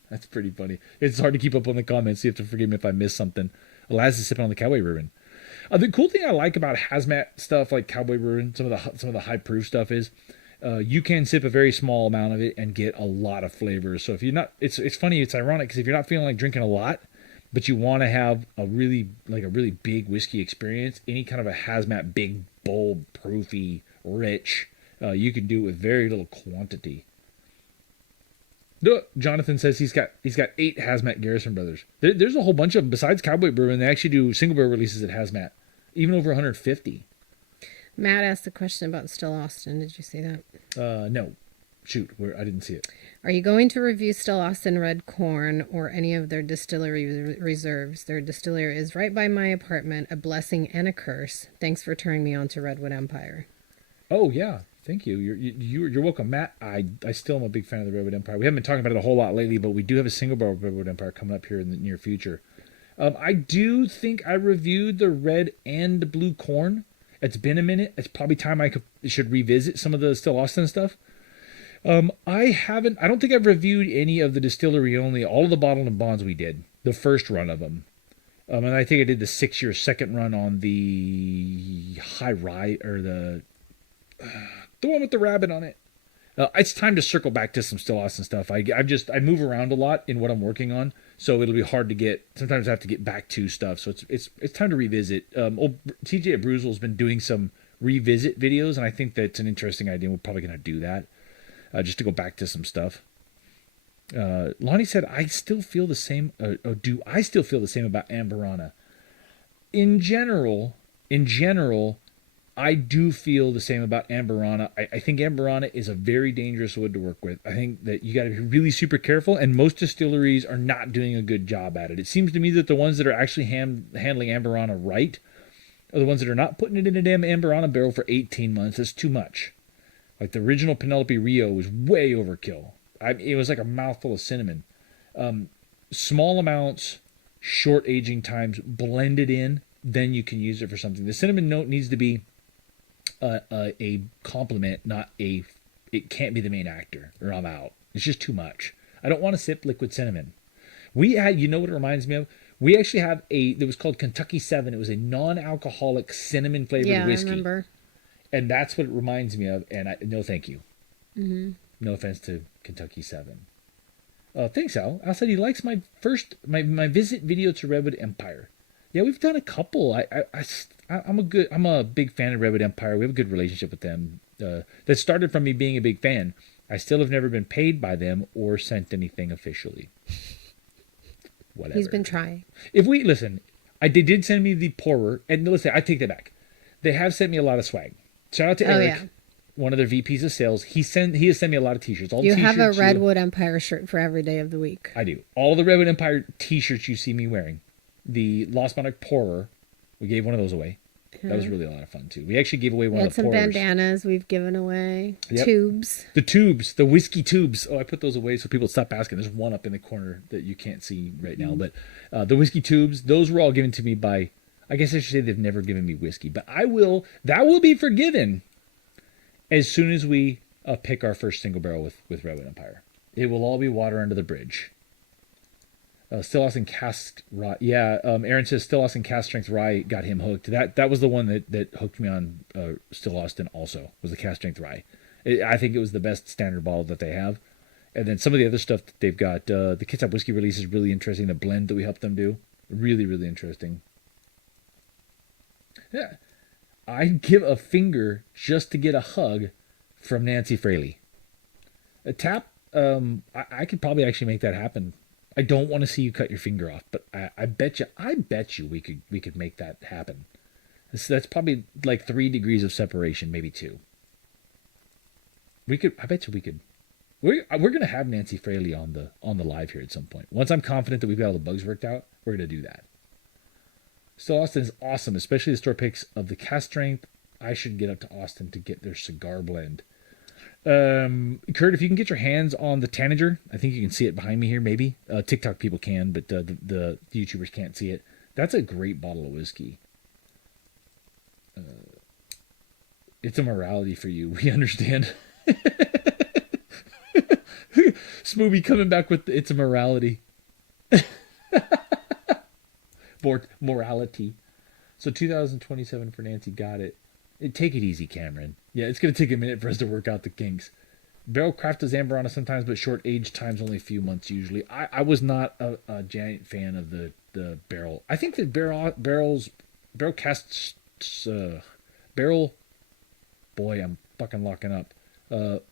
That's pretty funny. It's hard to keep up on the comments. You have to forgive me if I miss something. Laz is sipping on the Cowboy Bourbon. The cool thing I like about hazmat stuff like Cowboy Bourbon, some of the high proof stuff is you can sip a very small amount of it and get a lot of flavors. So if you're not, it's funny, it's ironic because if you're not feeling like drinking a lot, but you want to have a really big whiskey experience, any kind of a hazmat, big, bold, proofy, rich, you can do it with very little quantity. Jonathan says he's got 8 hazmat Garrison Brothers. There's a whole bunch of them besides Cowboy Bourbon. They actually do single barrel releases at hazmat, even over 150. Matt asked a question about Still Austin. Did you see that? No. Shoot, I didn't see it. Are you going to review Still Austin Red Corn or any of their distillery reserves? Their distillery is right by my apartment, a blessing and a curse. Thanks for turning me on to Redwood Empire. Oh, yeah. Thank you. You're welcome, Matt. I still am a big fan of the Redwood Empire. We haven't been talking about it a whole lot lately, but we do have a single barrel Redwood Empire coming up here in the near future. I do think I reviewed the red and blue corn. It's been a minute. It's probably time should revisit some of the Still Austin stuff. I haven't. I don't think I've reviewed any of the distillery only. All of the bottled and bonds we did the first run of them. And I think I did the 6-year second run on the high rye or the one with the rabbit on it. It's time to circle back to some Still Austin stuff. I move around a lot in what I'm working on, so it'll be hard to get. Sometimes I have to get back to stuff, so it's time to revisit. Old TJ at Bruzel's been doing some revisit videos, and I think that's an interesting idea. We're probably going to do that just to go back to some stuff. Lonnie said, "I still feel the same." Do I still feel the same about Amburana? In general, I do feel the same about Amburana. I think Amburana is a very dangerous wood to work with. I think that you got to be really super careful, and most distilleries are not doing a good job at it. It seems to me that the ones that are actually handling Amburana right are the ones that are not putting it in a damn Amburana barrel for 18 months. That's too much. Like the original Penelope Rio was way overkill. It was like a mouthful of cinnamon. Small amounts, short aging times, blended in, then you can use it for something. The cinnamon note needs to be a complement, not a. It can't be the main actor, or I'm out. It's just too much. I don't want to sip liquid cinnamon. We had, you know what it reminds me of? We actually have it was called Kentucky 7. It was a non-alcoholic cinnamon flavored whiskey. Yeah, I remember. And that's what it reminds me of. And no, thank you. Mm-hmm. No offense to Kentucky 7. Thanks, Al. Al said he likes my visit video to Redwood Empire. Yeah, we've done a couple. I'm a big fan of Redwood Empire. We have a good relationship with them. That started from me being a big fan. I still have never been paid by them or sent anything officially. Whatever. He's been trying. If we listen, they did send me the pourer, and listen, I take that back. They have sent me a lot of swag. Shout out to Eric, one of their VPs of sales. He has sent me a lot of t-shirts. You have a Redwood Empire shirt for every day of the week. I do. All the Redwood Empire t-shirts you see me wearing. The Lost Monarch pourer, we gave one of those away. That was really a lot of fun too. We actually gave away one of the pourers. Some bandanas we've given away. Yep. Tubes. The whiskey tubes. Oh, I put those away so people stop asking. There's one up in the corner that you can't see right now. But the whiskey tubes, those were all given to me by, I guess I should say they've never given me whiskey. But that will be forgiven as soon as we pick our first single barrel with Redwood Empire. It will all be water under the bridge. Still Austin Cask Rye. Yeah, Aaron says Still Austin Cask Strength Rye got him hooked. That was the one that hooked me on Still Austin also, was the Cask Strength Rye. I think it was the best standard bottle that they have. And then some of the other stuff that they've got, the Kitsap Whiskey release is really interesting. The blend that we helped them do, really, really interesting. Yeah, I'd give a finger just to get a hug from Nancy Fraley. A tap, I could probably actually make that happen. I don't want to see you cut your finger off, but I bet you we could make that happen. That's probably like 3 degrees of separation, maybe 2. I bet you we could. We're gonna have Nancy Fraley on the live here at some point. Once I'm confident that we've got all the bugs worked out, we're gonna do that. Still Austin is awesome, especially the store picks of the Cask Strength. I should get up to Austin to get their cigar blend. Kurt, if you can get your hands on the Tanager, I think you can see it behind me here, maybe. TikTok people can, but the YouTubers can't see it. That's a great bottle of whiskey. It's a morality for you. We understand. Smoothie coming back with it's a morality. Morality. So 2027 for Nancy, got it. Take it easy, Cameron. Yeah, it's going to take a minute for us to work out the kinks. Barrel craft does Amburana sometimes, but short age times only a few months usually. I was not a giant fan of the barrel. I think that barrel casts barrel. Boy, I'm fucking locking up.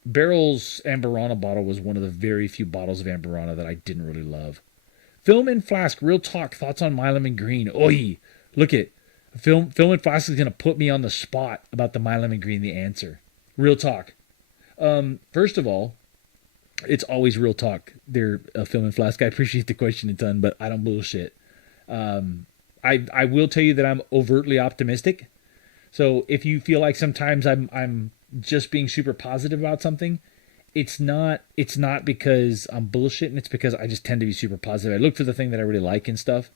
Barrel's Amburana bottle was one of the very few bottles of Amburana that I didn't really love. Film and Flask, real talk, thoughts on My Lemon Green. Oi, look at Film and Flask is going to put me on the spot about the My Lemon Green, the answer. Real talk. First of all, it's always real talk. They're Film and Flask. I appreciate the question a ton, but I don't bullshit. I will tell you that I'm overtly optimistic. So if you feel like sometimes I'm just being super positive about something, it's not because I'm bullshitting. It's because I just tend to be super positive. I look for the thing that I really like and stuff.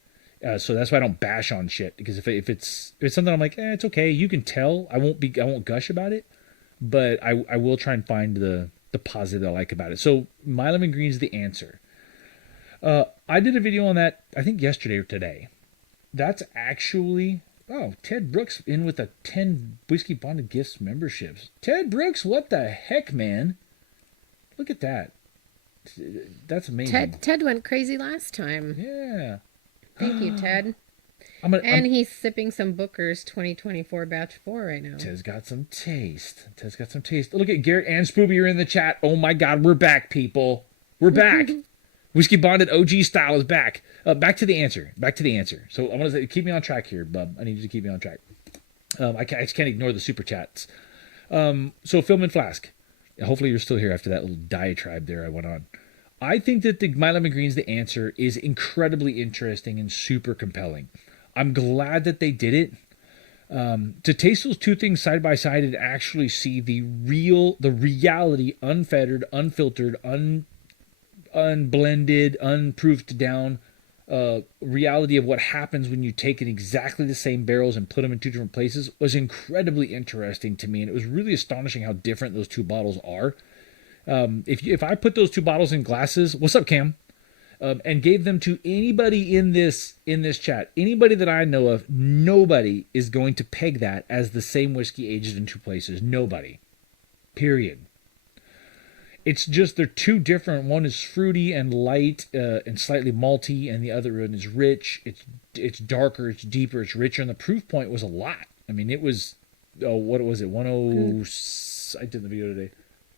So that's why I don't bash on shit, because if it's something I'm like, it's okay, you can tell. I won't gush about it, but I will try and find the positive I like about it. So My Lemon Green is the answer. I did a video on that, I think yesterday or today. That's actually, Ted Brooks in with a 10 Whiskey Bonded Gifts memberships. Ted Brooks, what the heck, man? Look at that. That's amazing. Ted went crazy last time. Yeah. Thank you, Ted. He's sipping some Booker's 2024 Batch 4 right now. Ted's got some taste. Look at Garrett and Spooby, you're in the chat. Oh my God, we're back, people. We're back. Whiskey Bonded OG style is back. Back to the answer. So I'm going to say, keep me on track here, bub. I need you to keep me on track. I just can't ignore the super chats. So Film and Flask. Hopefully you're still here after that little diatribe there I went on. I think that the My Lemon Green's the answer is incredibly interesting and super compelling. I'm glad that they did it. To taste those two things side by side and actually see the reality, unfettered, unfiltered, unblended, unproofed down reality of what happens when you take in exactly the same barrels and put them in two different places was incredibly interesting to me, and it was really astonishing how different those two bottles are. If I put those two bottles in glasses, what's up, Cam? And gave them to anybody in this chat, anybody that I know of, nobody is going to peg that as the same whiskey aged in two places. Nobody. Period. It's just they're two different. One is fruity and light and slightly malty, and the other one is rich. It's darker, it's deeper, it's richer, and the proof point was a lot. I mean, it was, what was it? 10. I did the video today.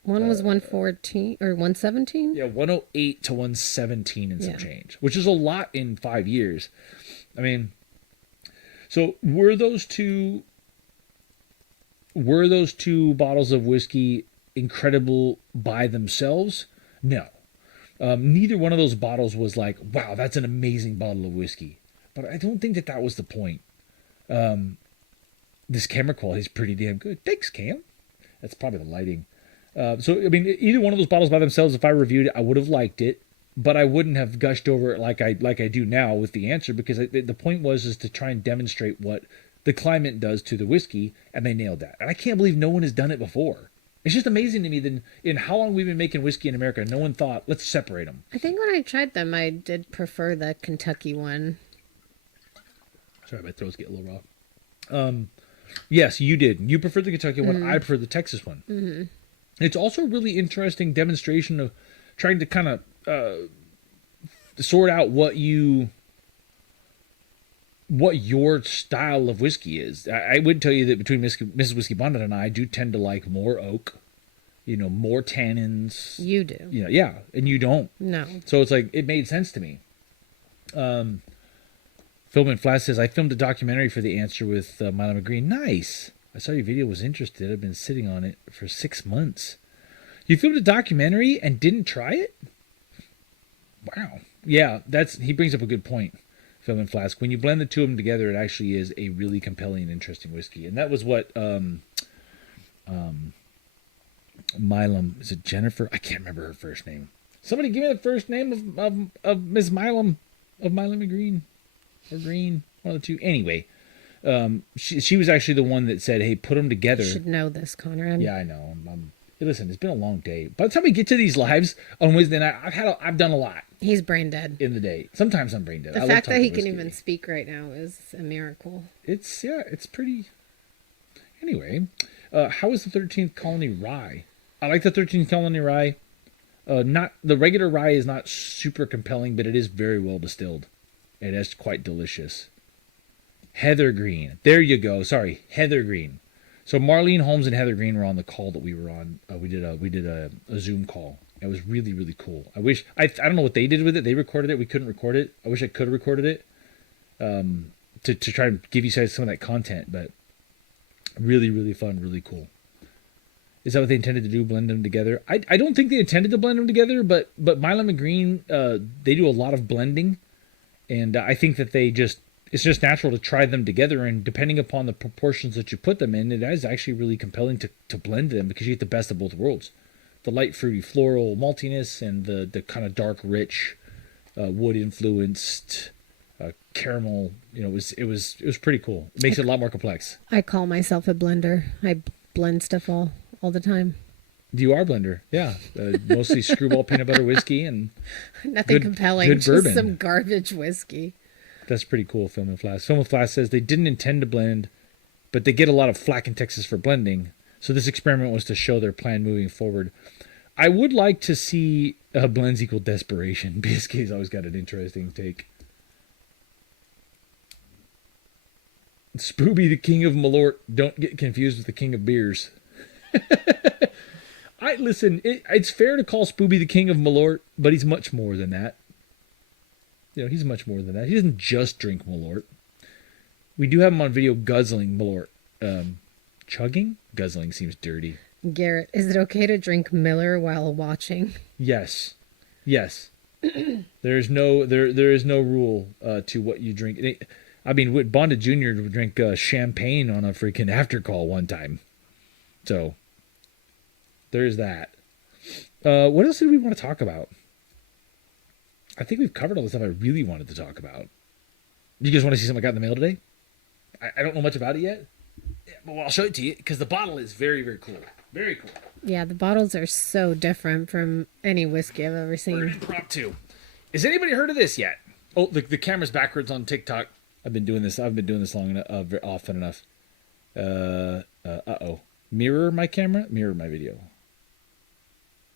One was 114 or 117? Yeah, 108 to 117 and some change, which is a lot in 5 years. I mean, so were those two bottles of whiskey incredible by themselves? No. Neither one of those bottles was like, wow, that's an amazing bottle of whiskey. But I don't think that was the point. This camera quality is pretty damn good. Thanks, Cam. That's probably the lighting. So, I mean, either one of those bottles by themselves, if I reviewed it, I would have liked it, but I wouldn't have gushed over it like I do now with the answer, because the point was to try and demonstrate what the climate does to the whiskey, and they nailed that. And I can't believe no one has done it before. It's just amazing to me that in how long we've been making whiskey in America, no one thought, let's separate them. I think when I tried them, I did prefer the Kentucky one. Sorry, my throat's getting a little raw. Yes, you did. You preferred the Kentucky one. I prefer the Texas one. Mm-hmm. It's also a really interesting demonstration of trying to kind of sort out what your style of whiskey is. I would tell you that between Mrs. Whiskey Bonded and I do tend to like more oak, more tannins. You do. Yeah, and you don't. No. So it's like, it made sense to me. Film and Flash says, I filmed a documentary for the answer with My Lemon Green. Nice. I saw your video, was interested. I've been sitting on it for 6 months. You filmed a documentary and didn't try it? Wow. Yeah, he brings up a good point, Film and Flask. When you blend the two of them together, it actually is a really compelling and interesting whiskey. And that was what Milam, is it Jennifer? I can't remember her first name. Somebody give me the first name of Miss Milam, of My Lemon Green. Or Green, one of the two. Anyway. She was actually the one that said, hey, put them together. You should know this, Conrad. Yeah, I know. Listen, it's been a long day. By the time we get to these lives on Wednesday night, I've done a lot. He's brain dead. In the day. Sometimes I'm brain dead. The fact that he can even speak right now is a miracle. It's pretty... Anyway, how is the 13th Colony Rye? I like the 13th Colony Rye. Not the regular rye is not super compelling, but it is very well distilled. It is quite delicious. Heather Green. There you go. Sorry, Heather Green. So Marlene Holmes and Heather Green were on the call that we were on. We did a Zoom call. It was really, really cool. I don't know what they did with it. They recorded it. We couldn't record it. I wish I could have recorded it to try and give you guys some of that content. But really, really fun, really cool. Is that what they intended to do? Blend them together? I don't think they intended to blend them together. But My Lemon Green, they do a lot of blending, and I think that it's just natural to try them together, and depending upon the proportions that you put them in, it is actually really compelling to blend them, because you get the best of both worlds. The light, fruity, floral maltiness, and the kind of dark, rich, wood-influenced caramel. You know, it was pretty cool. It makes it a lot more complex. I call myself a blender. I blend stuff all the time. You are blender, yeah. Mostly screwball peanut butter whiskey and Nothing compelling, good just bourbon. some garbage whiskey. That's pretty cool. Film and Flask. Film and Flask says they didn't intend to blend, but they get a lot of flack in Texas for blending. So this experiment was to show their plan moving forward. I would like to see blends equal desperation. BSK's always got an interesting take. Spooby, the king of Malort. Don't get confused with the king of beers. It's fair to call Spooby the king of Malort, but he's much more than that. You know, he's much more than that. He doesn't just drink Malort. We do have him on video guzzling Malort. Chugging? Guzzling seems dirty. Garrett, is it okay to drink Miller while watching? Yes. There is no rule to what you drink. I mean, Bonded Jr. would drink champagne on a freaking after call one time. So, there's that. What else did we want to talk about? I think we've covered all the stuff I really wanted to talk about. You guys want to see something I got in the mail today? I don't know much about it yet. Yeah, but I'll show it to you because the bottle is very, very cool. Very cool. Yeah, the bottles are so different from any whiskey I've ever seen. We're impromptu. Has anybody heard of this yet? Oh, the camera's backwards on TikTok. I've been doing this long enough, often enough. Uh-oh. Mirror my camera? Mirror my video.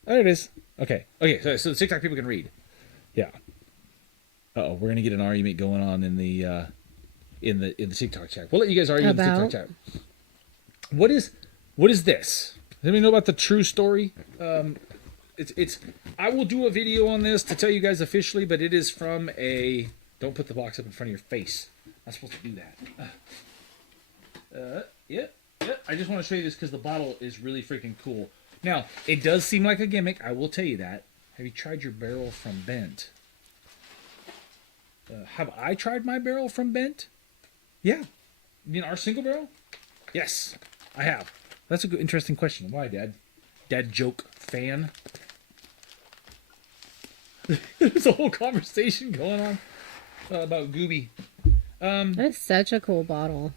There it is. Okay. So the TikTok people can read. Yeah. Uh-oh. We're gonna get an argument going on in the TikTok chat. We'll let you guys argue in the TikTok chat. What is this? Does anybody know about the true story? It's. I will do a video on this to tell you guys officially, but it is from a. Don't put the box up in front of your face. I'm supposed to do that. Yeah. I just want to show you this because the bottle is really freaking cool. Now, it does seem like a gimmick. I will tell you that. Have you tried your barrel from Bent? Have I tried my barrel from Bent? Yeah. You mean our single barrel? Yes, I have. That's a good, interesting question. Why, Dad? Dad joke fan? There's a whole conversation going on about Gooby. That's such a cool bottle.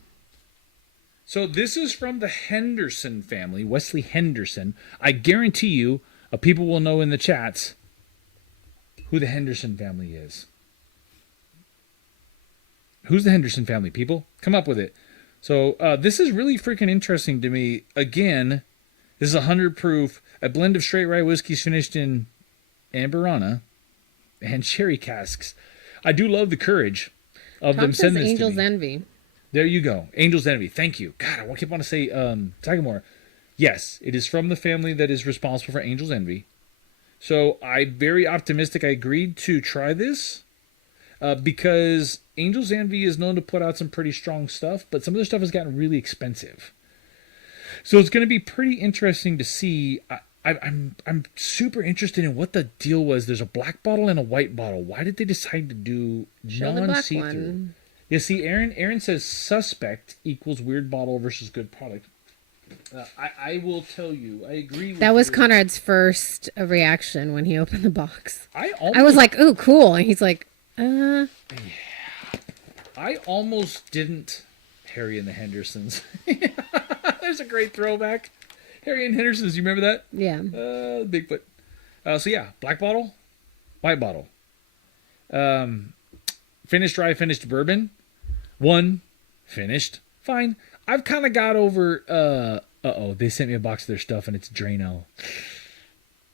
So this is from the Henderson family, Wesley Henderson. I guarantee you, people will know in the chats who the Henderson family is. Who's the Henderson family, people? Come up with it. So this is really freaking interesting to me. Again, this is 100 proof. A blend of straight rye whiskeys finished in Amberana and sherry casks. I do love the courage of them sending this Angel's to me. Envy. There you go. Angel's Envy. Thank you. God, I keep wanting to say Sagamore. Yes, it is from the family that is responsible for Angel's Envy. So I'm very optimistic. I agreed to try this because Angel's Envy is known to put out some pretty strong stuff, but some of the stuff has gotten really expensive. So it's going to be pretty interesting to see. I'm super interested in what the deal was. There's a black bottle and a white bottle. Why did they decide to do non-see-through? Yeah, see, Aaron says suspect equals weird bottle versus good product. I will tell you, I agree with that was you. Conrad's first reaction when he opened the box. I was like, "Ooh, cool," and he's like, Yeah. I almost didn't. Harry and the Hendersons. There's a great throwback. Harry and Hendersons, you remember that? Yeah. Bigfoot. So yeah, black bottle, white bottle. Finished dry, finished bourbon. One, finished, fine. I've kind of got over, they sent me a box of their stuff and it's Drano.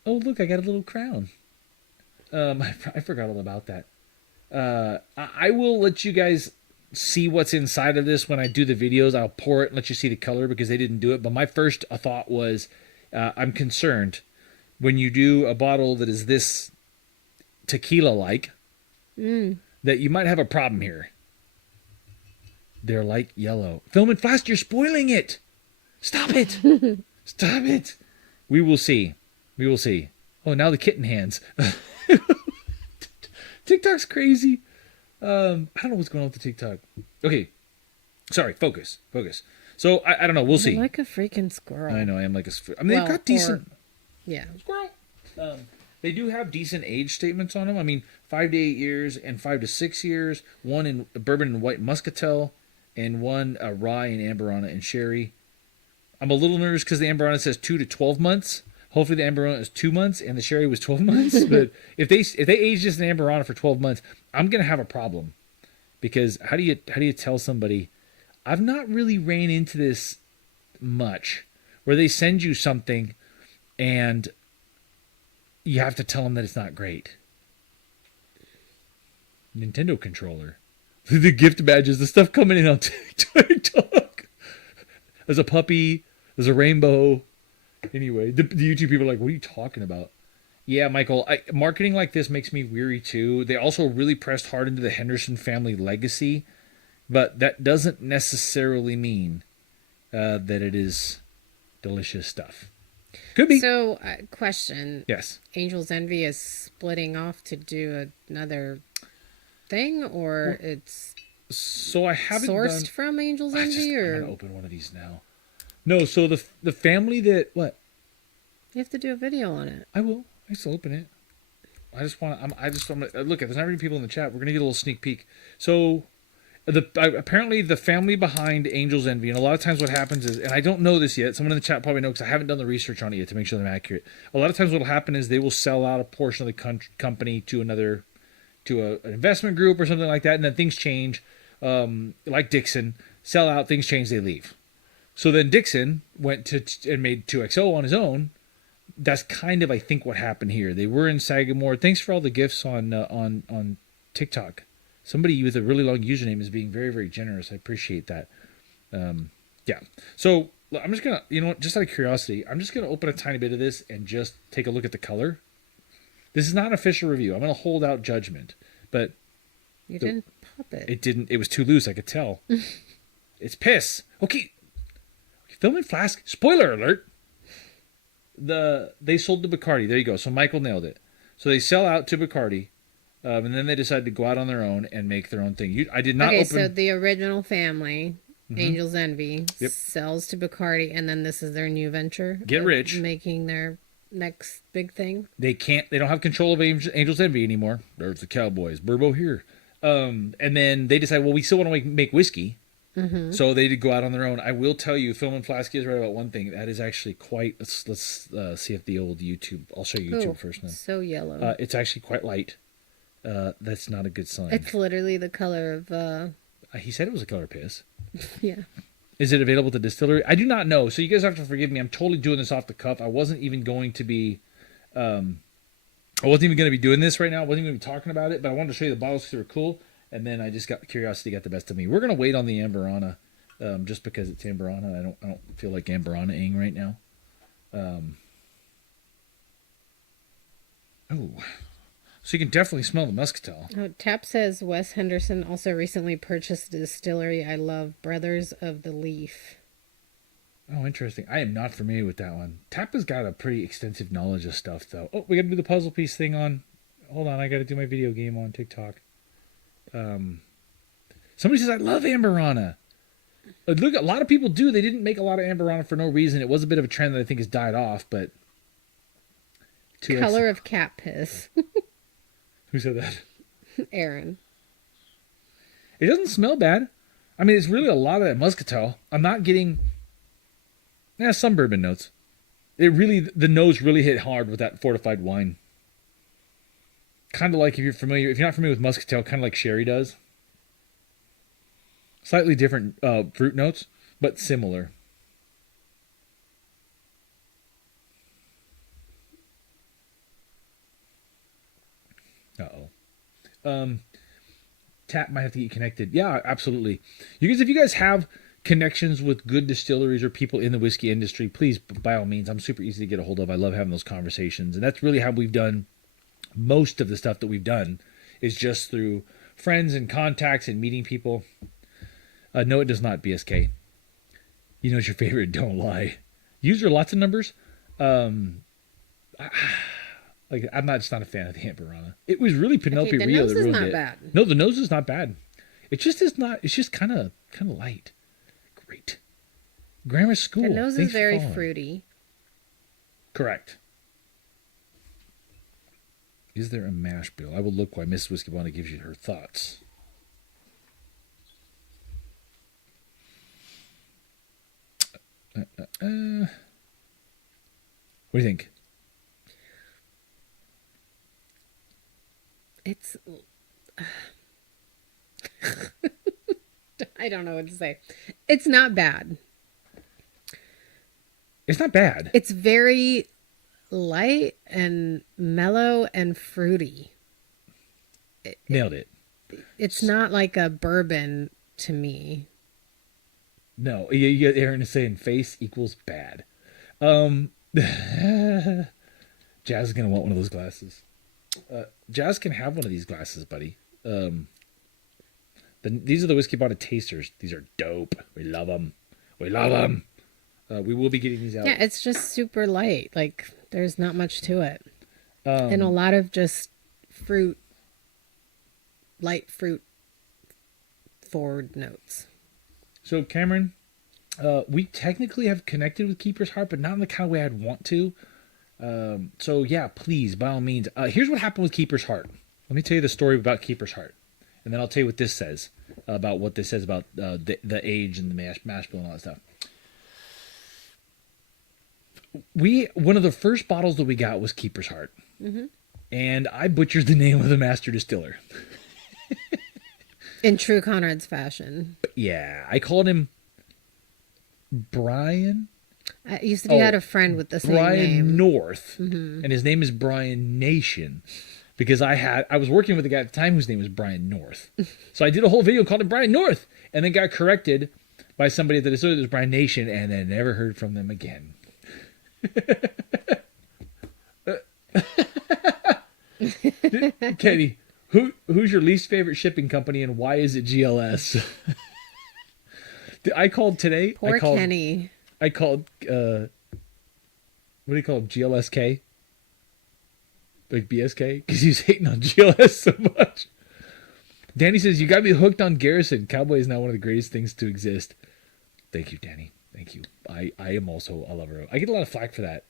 Oh, look, I got a little crown. I forgot all about that. I will let you guys see what's inside of this when I do the videos. I'll pour it and let you see the color because they didn't do it. But my first thought was, I'm concerned when you do a bottle that is this tequila-like, that you might have a problem here. They're like yellow. Film and Flask, you're spoiling it. Stop it. Stop it. We will see. We will see. Oh, now the kitten hands. TikTok's crazy. I don't know what's going on with the TikTok. Okay. Sorry. Focus. So, I don't know. We'll see. You're like a freaking squirrel. I know. I am like a squirrel. I mean, they've got decent... Yeah. Squirrel. They do have decent age statements on them. I mean, 5 to 8 years and 5 to 6 years. One in bourbon and white muscatel, and one rye and amberana and sherry. I'm a little nervous because the amberana says 2 to 12 months. Hopefully the amberana is 2 months and the sherry was 12 months. But if they age this in amberana for 12 months, I'm gonna have a problem, because how do you tell somebody? I've not really ran into this much, where they send you something and you have to tell them that it's not great. Nintendo controller, the gift badges, the stuff coming in on TikTok. There's a puppy. There's a rainbow. Anyway, the YouTube people are like, what are you talking about? Yeah, Michael, marketing like this makes me weary too. They also really pressed hard into the Henderson family legacy, but that doesn't necessarily mean that it is delicious stuff. Could be. So, question. Yes. Angel's Envy is splitting off to do another thing, or it's so I haven't sourced from Angel's Envy, or I'm gonna open one of these now. No, so the family that what? You have to do a video on it. I will. I still open it. I just want to. Look, there's not many people in the chat. We're gonna get a little sneak peek. So, apparently the family behind Angel's Envy, and a lot of times what happens is, and I don't know this yet. Someone in the chat probably knows because I haven't done the research on it yet to make sure they're accurate. A lot of times what will happen is they will sell out a portion of the company to another, an investment group or something like that, and then things change. Like Dixon, sell out, things change, they leave. So then Dixon went and made 2XO on his own. That's kind of, I think, what happened here. They were in Sagamore. Thanks for all the gifts on TikTok. Somebody with a really long username is being very, very generous. I appreciate that. Yeah. So I'm just going to, just out of curiosity, I'm just going to open a tiny bit of this and just take a look at the color. This is not an official review. I'm going to hold out judgment. But you didn't pop it. It didn't. It was too loose. I could tell. It's piss. Okay. Film and Flask. Spoiler alert. They sold to Bacardi. There you go. So Michael nailed it. So they sell out to Bacardi, and then they decide to go out on their own and make their own thing. I did not open. So the original family, Angel's Envy, sells to Bacardi, and then this is their new venture. Get rich. Making their next big thing. They don't have control of Angel's Envy anymore. There's the Cowboys. Burbo here. And then they decide, well, we still want to make whiskey. Mm-hmm. So they did go out on their own. I will tell you, Film and Flasky is right about one thing. That is actually quite. Let's see if the old YouTube. I'll show you YouTube first now. So yellow. It's actually quite light. That's not a good sign. It's literally the color of. He said it was a color piss. Yeah. Is it available to distillery? I do not know. So you guys have to forgive me. I'm totally doing this off the cuff. I wasn't even going to be. I wasn't even going to be doing this right now. I wasn't even going to be talking about it. But I wanted to show you the bottles because they were cool. And then I just curiosity got the best of me. We're gonna wait on the Amberana, just because it's Amberana. I don't feel like Amberana-ing right now. So you can definitely smell the muscatel. Oh, Tap says Wes Henderson also recently purchased a distillery I love, Brothers of the Leaf. Oh, interesting. I am not familiar with that one. Tap has got a pretty extensive knowledge of stuff, though. Oh, we got to do the puzzle piece thing on. Hold on, I got to do my video game on TikTok. Somebody says I love Amberana. Look, a lot of people do. They didn't make a lot of Amberana for no reason. It was a bit of a trend that I think has died off, but color of cat piss. Who said that? Aaron. It doesn't smell bad. I mean, it's really a lot of that muscatel. I'm not getting some bourbon notes. The nose really hit hard with that fortified wine. Kind of like if you're not familiar with muscatel, kind of like sherry does. Slightly different fruit notes, but similar. Tap might have to get connected. Yeah, absolutely. If you guys have connections with good distilleries or people in the whiskey industry, please, by all means, I'm super easy to get a hold of. I love having those conversations. And that's really how we've done most of the stuff that we've done, is just through friends and contacts and meeting people. No, it does not, BSK. You know it's your favorite, don't lie. User lots of numbers. I'm just not a fan of the Amberana. It was really Penelope Rio that ruined it. Bad. No, the nose is not bad. It just is not. It's just kind of light. Great. Grammar school. The nose is very fruity. Correct. Is there a mash bill? I will look while Miss Whiskey Blonde gives you her thoughts. What do you think? It's. I don't know what to say. It's not bad. It's not bad. It's very light and mellow and fruity. Nailed it. It's not like a bourbon to me. No, you get Aaron saying face equals bad. Jazz is going to want one of those glasses. Jazz can have one of these glasses, buddy. These are the Whiskey Bottle tasters. These are dope. We love them. We love them. We will be getting these out. Yeah, it's just super light. Like, there's not much to it. And a lot of just fruit, light fruit forward notes. So, Cameron, we technically have connected with Keeper's Heart, but not in the kind of way I'd want to. So, yeah, please, by all means. Here's what happened with Keeper's Heart. Let me tell you the story about Keeper's Heart. And then I'll tell you what this says about what this says about the age and the mash bill and all that stuff. One of the first bottles that we got was Keeper's Heart. Mm-hmm. And I butchered the name of the master distiller. In true Conrad's fashion. Yeah, I called him Brian. You said you had a friend with the same name. Brian North. Mm-hmm. And his name is Brian Nation. Because I was working with a guy at the time whose name was Brian North. So I did a whole video called him Brian North. And then got corrected by somebody that assumed it was Brian Nation. And then never heard from them again. Katie, who's your least favorite shipping company and why is it GLS? I called today. Poor Kenny. I called, what do you call him? GLSK? Like BSK? Because he's hating on GLS so much. Danny says, you got me hooked on Garrison. Cowboy is now one of the greatest things to exist. Thank you, Danny. Thank you. I am also a lover. I get a lot of flack for that.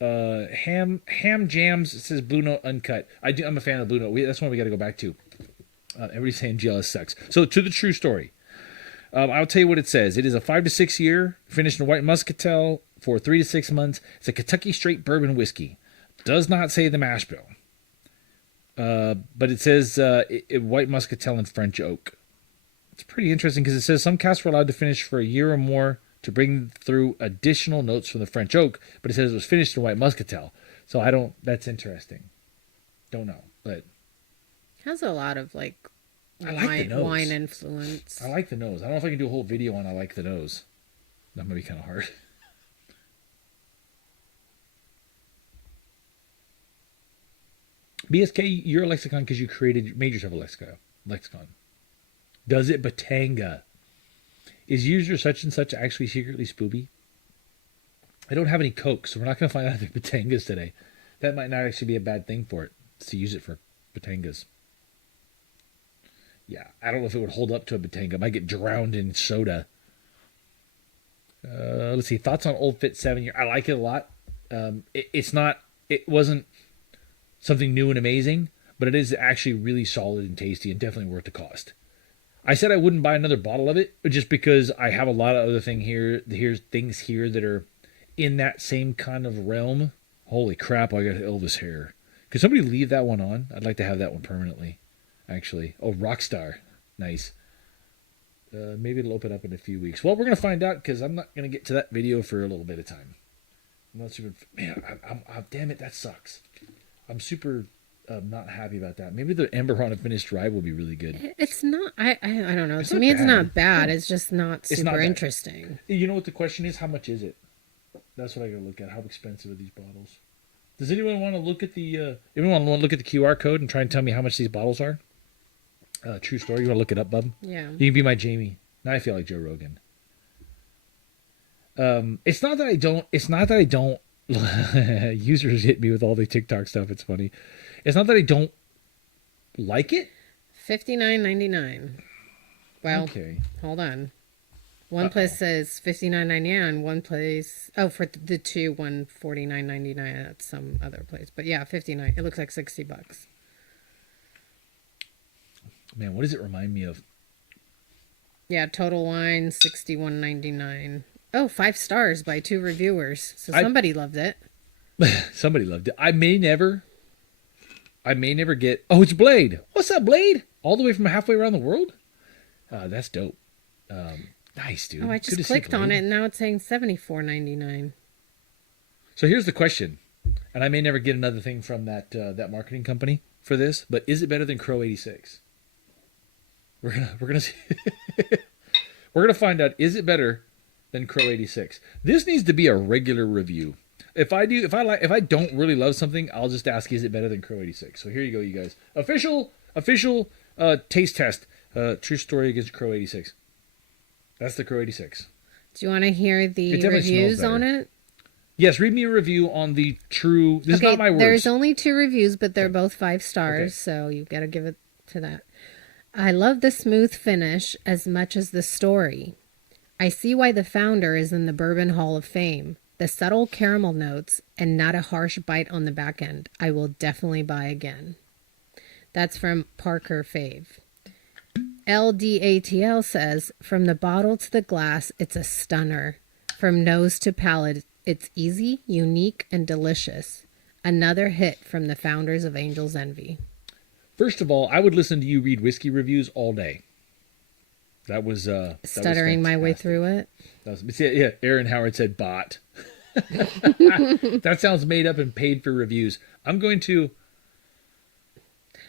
Ham Jams says Blue Note Uncut. I'm a fan of Blue Note. That's one we got to go back to. Everybody's saying GLS sucks. So to the true story. I'll tell you what it says. It is a 5 to 6 year, finished in a white muscatel for 3 to 6 months. It's a Kentucky straight bourbon whiskey. Does not say the mash bill. But it says white muscatel and French oak. It's pretty interesting because it says some casks were allowed to finish for a year or more to bring through additional notes from the French oak, but it says it was finished in white muscatel. So that's interesting. Don't know, but has a lot of I like the nose. Wine influence. I like the nose. I don't know if I can do a whole video on I like the nose. That might be kind of hard. BSK, you're a lexicon because you made yourself a lexicon. Does it Batanga? Is user such and such actually secretly spooby? I don't have any Coke, so we're not going to find out if they're Batangas today. That might not actually be a bad thing for it, to use it for Batangas. Yeah, I don't know if it would hold up to a Batanga. It might get drowned in soda. Let's see. Thoughts on Old Fit 7 year? I like it a lot. It wasn't something new and amazing, but it is actually really solid and tasty and definitely worth the cost. I said I wouldn't buy another bottle of it just because I have a lot of other things here that are in that same kind of realm. Holy crap, I got Elvis hair. Could somebody leave that one on? I'd like to have that one permanently, actually. Oh, Rockstar. Nice. Maybe it'll open up in a few weeks. Well, we're going to find out because I'm not going to get to that video for a little bit of time. I'm not super... Man, damn it, that sucks. I'm super... not happy about that. Maybe the Ember on a finished rye will be really good. It's not. I don't know. To me, it's not bad. It's just not super interesting. You know what the question is? How much is it? That's what I gotta look at. How expensive are these bottles? Does anyone want to look at the? Anyone want to look at the QR code and try and tell me how much these bottles are? True story. You want to look it up, bub? Yeah. You can be my Jamie. Now I feel like Joe Rogan. It's not that I don't. It's not that I don't. Users hit me with all the TikTok stuff. It's funny. It's not that I don't like it. $59.99. Well, okay. Hold on. One place says $59.99. One place, oh, for the two, one $49.99 at some other place. But yeah, 59. It looks like $60. Man, what does it remind me of? Yeah, Total Wine $61.99. Oh, 5 stars by 2 reviewers. So somebody loved it. Somebody loved it. I may never get. Oh, it's Blade. What's up, Blade? All the way from halfway around the world. That's dope. Nice, dude. Oh, I just clicked on it and now it's saying $74.99. So here's the question, and I may never get another thing from that marketing company for this, but is it better than Crow 86? We're gonna see. We're gonna find out. Is it better than Crow 86? This needs to be a regular review. If I don't really love something, I'll just ask, is it better than Crow 86? So here you go, you guys. Official taste test. True story against Crow 86. That's the Crow 86. Do you want to hear the reviews on it? Yes, read me a review on the true. This is not my words. There's only 2 reviews, but they're both 5 stars, so you've got to give it to that. I love the smooth finish as much as the story. I see why the founder is in the Bourbon Hall of Fame. The subtle caramel notes and not a harsh bite on the back end. I will definitely buy again. That's from Parker Fave. LDATL says, from the bottle to the glass, it's a stunner. From nose to palate, it's easy, unique, and delicious. Another hit from the founders of Angel's Envy. First of all, I would listen to you read whiskey reviews all day. That was stuttering my way through it. Yeah, Aaron Howard said bot. That sounds made up and paid for reviews. I'm going to.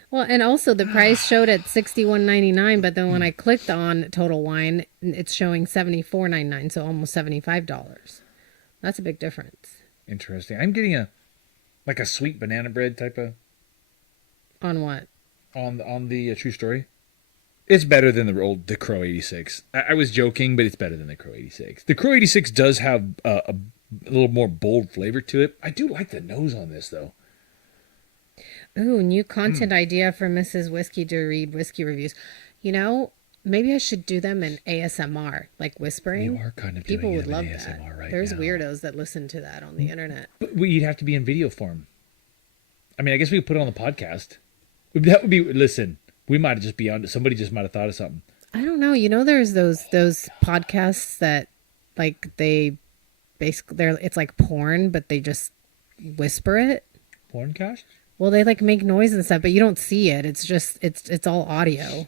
Well, and also the price showed at $61.99, but then when I clicked on Total Wine, it's showing $74.99, so almost $75. That's a big difference. Interesting. I'm getting a sweet banana bread type of. On what? On the True Story. It's better than the Crow 86. I was joking, but it's better than the Crow 86. The Crow 86 does have a little more bold flavor to it. I do like the nose on this, though. Ooh, new content idea for Mrs. Whiskey to read whiskey reviews. You know, maybe I should do them in ASMR, like whispering. You are kind of People doing would it in love ASMR that. right There's now. weirdos that listen to that on the internet. But you'd have to be in video form. I mean, I guess we could put it on the podcast. That would be. Listen, we might have just be on. Somebody just might have thought of something. I don't know. You know, there's those podcasts that like they basically it's like porn, but they just whisper it. Porncast? Well, they like make noise and stuff, but you don't see it. It's just it's all audio.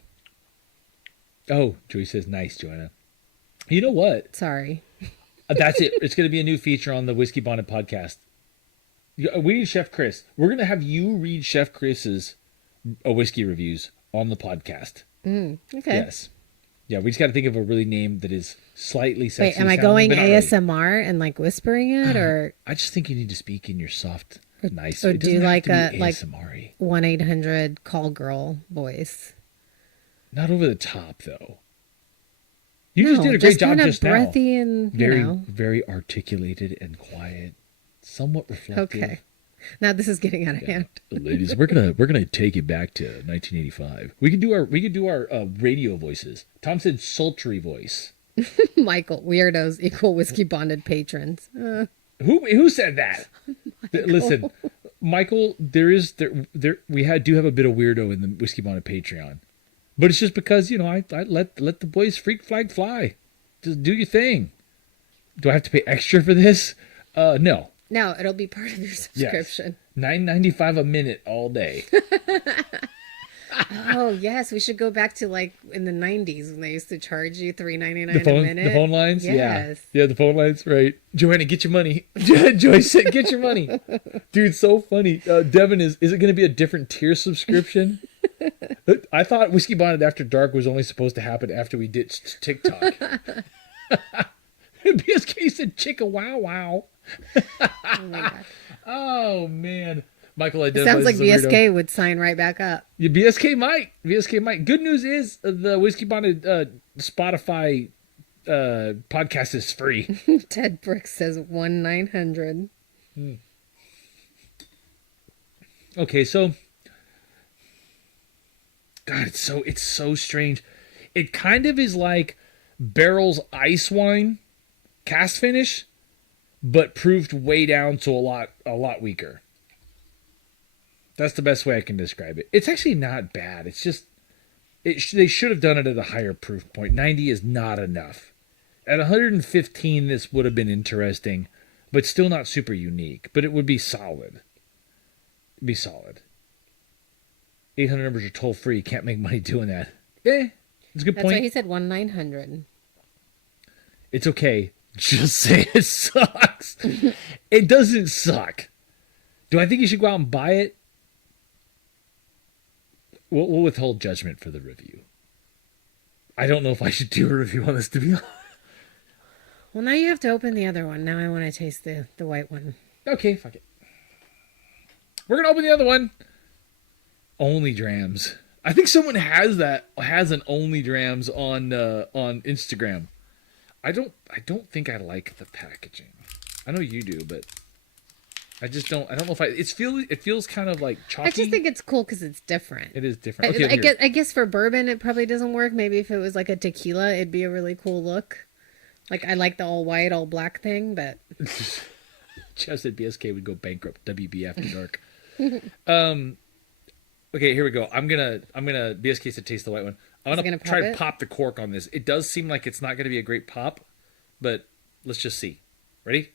Oh, Joey says nice, Joanna. You know what? Sorry. That's it. It's going to be a new feature on the Whiskey Bonnet podcast. We need Chef Chris. We're going to have you read Chef Chris's whiskey reviews on the podcast. Okay. Yes. Yeah, we just got to think of a really name that is slightly sexy. Wait, am I going ASMR and like whispering it, or? I just think you need to speak in your soft, nice. Or do like a ASMR-y. 1-800 call girl voice. Not over the top though. You just did a great job just now. Breathy and very articulated and quiet, somewhat reflective. Okay. Now this is getting out of hand. Ladies, we're gonna take it back to 1985. We could do our radio voices. Tom said sultry voice. Michael, weirdos equal whiskey bonded patrons. Who said that? Listen, Michael, we do have a bit of weirdo in the Whiskey Bonded Patreon, but it's just because I let the boys freak flag fly. Just do your thing. Do I have to pay extra for this? No. No, it'll be part of your subscription. Yes. $9.95 a minute all day. Oh yes, we should go back to like in the 90s when they used to charge you $3.99 a minute. The phone lines? Yes. Yeah, the phone lines, right. Joanna, get your money. Joyce said, get your money. Dude, so funny. Devin, is it going to be a different tier subscription? I thought Whiskey Bonded After Dark was only supposed to happen after we ditched TikTok. BSK said chicka wow wow. Oh my God. Oh man. Michael sounds like BSK would sign right back up. Yeah, BSK might. Good news is the Whiskey Bonded Spotify podcast is free. Ted Brick says 1-900. Okay, so God, it's so strange. It kind of is like barrels ice wine, cast finish, but proved way down to a lot weaker. That's the best way I can describe it. It's actually not bad. It's just they should have done it at a higher proof point. 90 is not enough. At 115, this would have been interesting, but still not super unique. But it would be solid. It'd be solid. 800 numbers are toll free. Can't make money doing that. It's a good point. That's why he said 1-900. It's okay. Just say it sucks. It doesn't suck. Do I think you should go out and buy it? We'll withhold judgment for the review. I don't know if I should do a review on this, to be honest. Well, now you have to open the other one. Now I want to taste the white one. Okay, fuck it. We're going to open the other one. Only Drams. I think someone has an Only Drams on Instagram. I don't think I like the packaging. I know you do, but I just don't. I don't know if it feels kind of like chalky. I just think it's cool because it's different. It is different. Okay, I guess for bourbon it probably doesn't work. Maybe if it was like a tequila, it'd be a really cool look. Like I like the all white, all black thing, but just said BSK would go bankrupt. WB after dark. Okay, here we go. I'm gonna BSK said taste the white one. I'm gonna try to pop the cork on this. It does seem like it's not gonna be a great pop, but let's just see. Ready?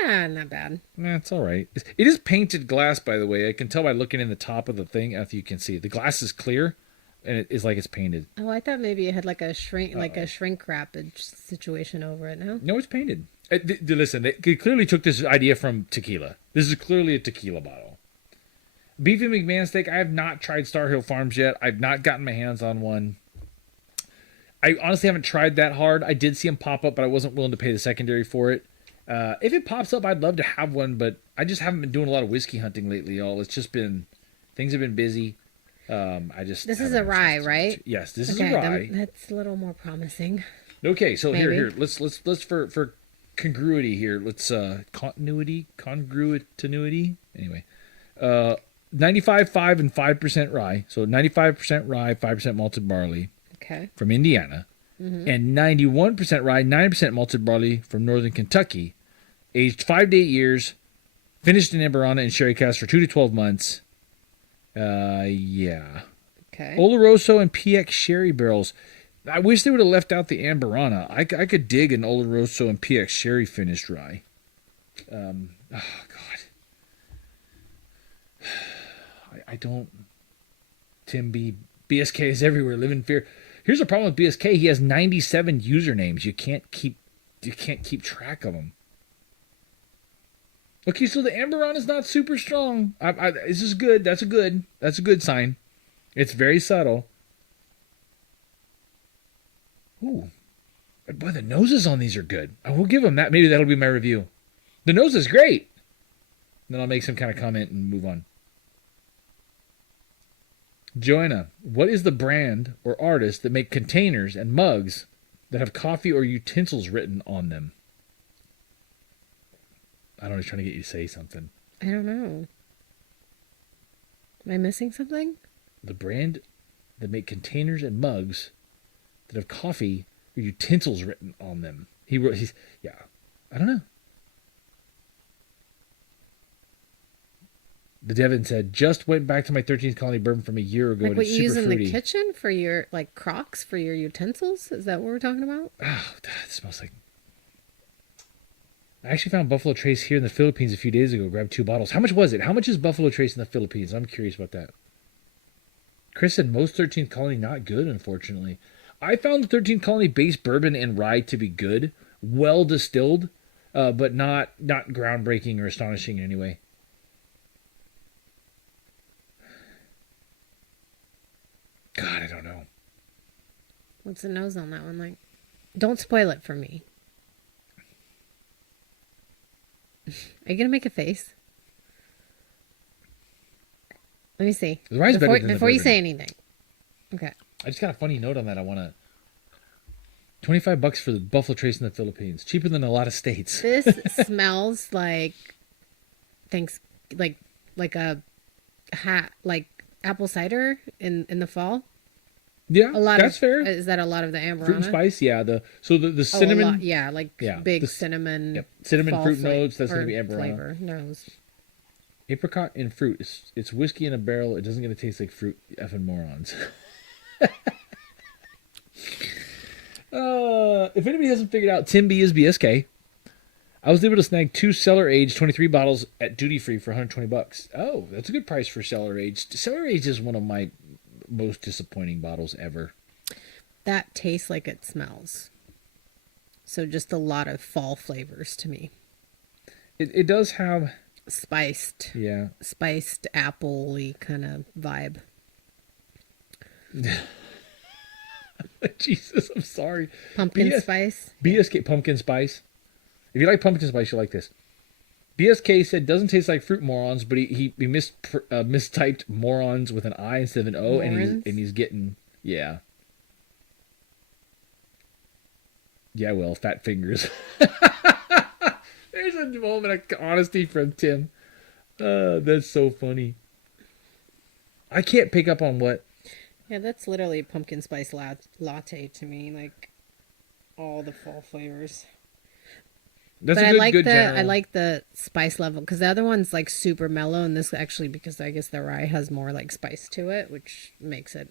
Yeah, not bad. It's all right. It is painted glass, by the way. I can tell by looking in the top of the thing. If you can see, the glass is clear, and it is like it's painted. Oh, I thought maybe it had like a shrink wrappage situation over it. No, it's painted. Listen, they clearly took this idea from tequila. This is clearly a tequila bottle. Beefy McMahon steak. I have not tried Star Hill Farms yet. I've not gotten my hands on one. I honestly haven't tried that hard. I did see them pop up, but I wasn't willing to pay the secondary for it. If it pops up, I'd love to have one, but I just haven't been doing a lot of whiskey hunting lately, y'all. It's just been, things have been busy. This is a rye, right? Yes, this is a rye. That's a little more promising. Okay, so maybe. here, let's for congruity here. Let's congruity. Anyway, 95.5 and 5% rye. So 95% rye, 5% malted barley. Okay. From Indiana. Mm-hmm. And 91% rye, 9% malted barley from northern Kentucky. Aged 5 to 8 years. Finished in Amberana and sherry cask for 2 to 12 months. Yeah. Okay. Oloroso and PX sherry barrels. I wish they would have left out the Amberana. I could dig an Oloroso and PX sherry finished rye. Oh, God. I don't. Tim B. BSK is everywhere. Live in fear. Here's the problem with BSK. He has 97 usernames. You can't keep track of them. Okay, so the Amberon is not super strong. This is good. That's a good sign. It's very subtle. Ooh. Boy, the noses on these are good. I will give them that. Maybe that'll be my review. The nose is great. Then I'll make some kind of comment and move on. Joanna, what is the brand or artist that make containers and mugs that have coffee or utensils written on them? I don't know. He's trying to get you to say something. I don't know. Am I missing something? The brand that make containers and mugs that have coffee or utensils written on them. I don't know. The Devin said, just went back to my 13th Colony bourbon from a year ago. Like what you use in the kitchen for your, like, Crocs for your utensils? Is that what we're talking about? Oh, that smells like... I actually found Buffalo Trace here in the Philippines a few days ago. Grabbed 2 bottles. How much was it? How much is Buffalo Trace in the Philippines? I'm curious about that. Chris said, most 13th Colony not good, unfortunately. I found the 13th Colony base bourbon and rye to be good. Well distilled, but not groundbreaking or astonishing in any way. God, I don't know. What's the nose on that one like? Don't spoil it for me. Are you going to make a face? Let me see. The rye's better than before you say anything. Okay. I just got a funny note on that. I want to... $25 for the Buffalo Trace in the Philippines. Cheaper than a lot of states. This smells like... like a hat... like apple cider in the fall. Yeah, A lot that's of fair. is that a lot of the Fruit and Amberana? spice, yeah. The Oh, a cinnamon, lot, yeah, like yeah, big cinnamon. yep, cinnamon Fall fruit notes. That's or gonna be Amberana. flavor. No, Apricot and fruit. It's whiskey in a barrel. It doesn't gonna taste like fruit. Effing morons. If anybody hasn't figured out, Tim B is BSK. I was able to snag 2 cellar aged 23 bottles at duty free for $120. Oh, that's a good price for cellar aged. Cellar aged is one of my most disappointing bottles ever. that tastes like it smells. So just a lot of fall flavors to me. It does have Spiced apple-y kind of vibe. Jesus, I'm sorry. Pumpkin spice. BSK pumpkin spice. If you like pumpkin spice, you'll like this. BSK said doesn't taste like fruit morons, but he mistyped morons with an I instead of an O, and he's getting yeah. Well, fat fingers. There's a moment of honesty from Tim. That's so funny. I can't pick up on what. Yeah, that's literally pumpkin spice latte to me, like all the fall flavors. That's but a good general. I like the spice level because the other one's like super mellow, and this actually because I guess the rye has more like spice to it, which makes it.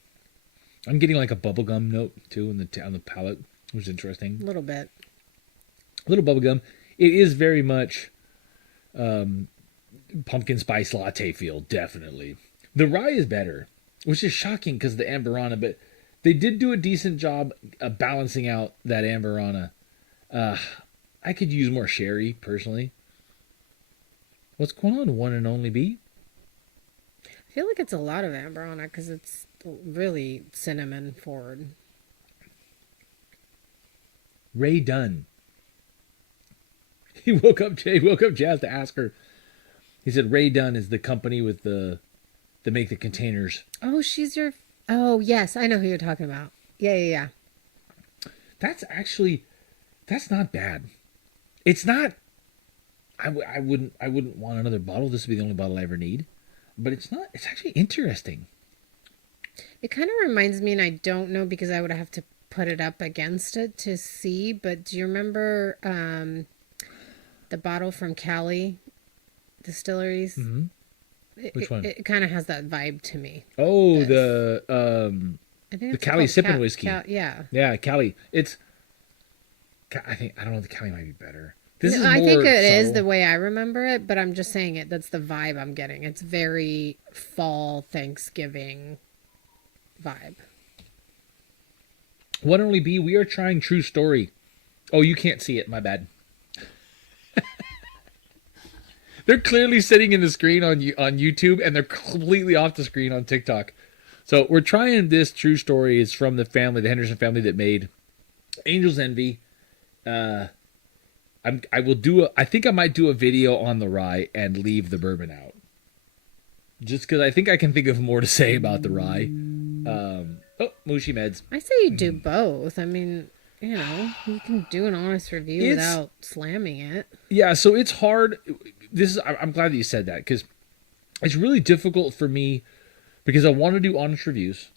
I'm getting like a bubblegum note too on the palate, which is interesting. A little bit. A little bubblegum. It is very much pumpkin spice latte feel, definitely. The rye is better, which is shocking because of the Amberana, but they did do a decent job of balancing out that Amberana. I could use more sherry, personally. What's going on, one and only B? I feel like it's a lot of Amberana because it's really cinnamon forward. Ray Dunn. He woke up Jazz to ask her. He said Ray Dunn is the company with that make the containers. Oh, oh, yes, I know who you're talking about. Yeah. That's not bad. It's not. I wouldn't want another bottle. This would be the only bottle I ever need. But it's not. It's actually interesting. It kind of reminds me, and I don't know because I would have to put it up against it to see. But do you remember the bottle from Cali Distilleries? Mm-hmm. Which one? It kind of has that vibe to me. Oh, I think the Cali sipping whiskey. Yeah, Cali. I don't know. The Cali might be better. I think it is the way I remember it, but I'm just saying it. That's the vibe I'm getting. It's very fall Thanksgiving vibe. One only B. We are trying True Story. Oh, you can't see it. My bad. They're clearly sitting in the screen on YouTube, and they're completely off the screen on TikTok. So we're trying this True Story. It's from the Henderson family that made Angel's Envy. I think I might do a video on the rye and leave the bourbon out. Just because I think I can think of more to say about the rye. Mushy meds. I say you do both. I mean, you can do an honest review without slamming it. Yeah, so it's hard. I'm glad that you said that because it's really difficult for me because I want to do honest reviews,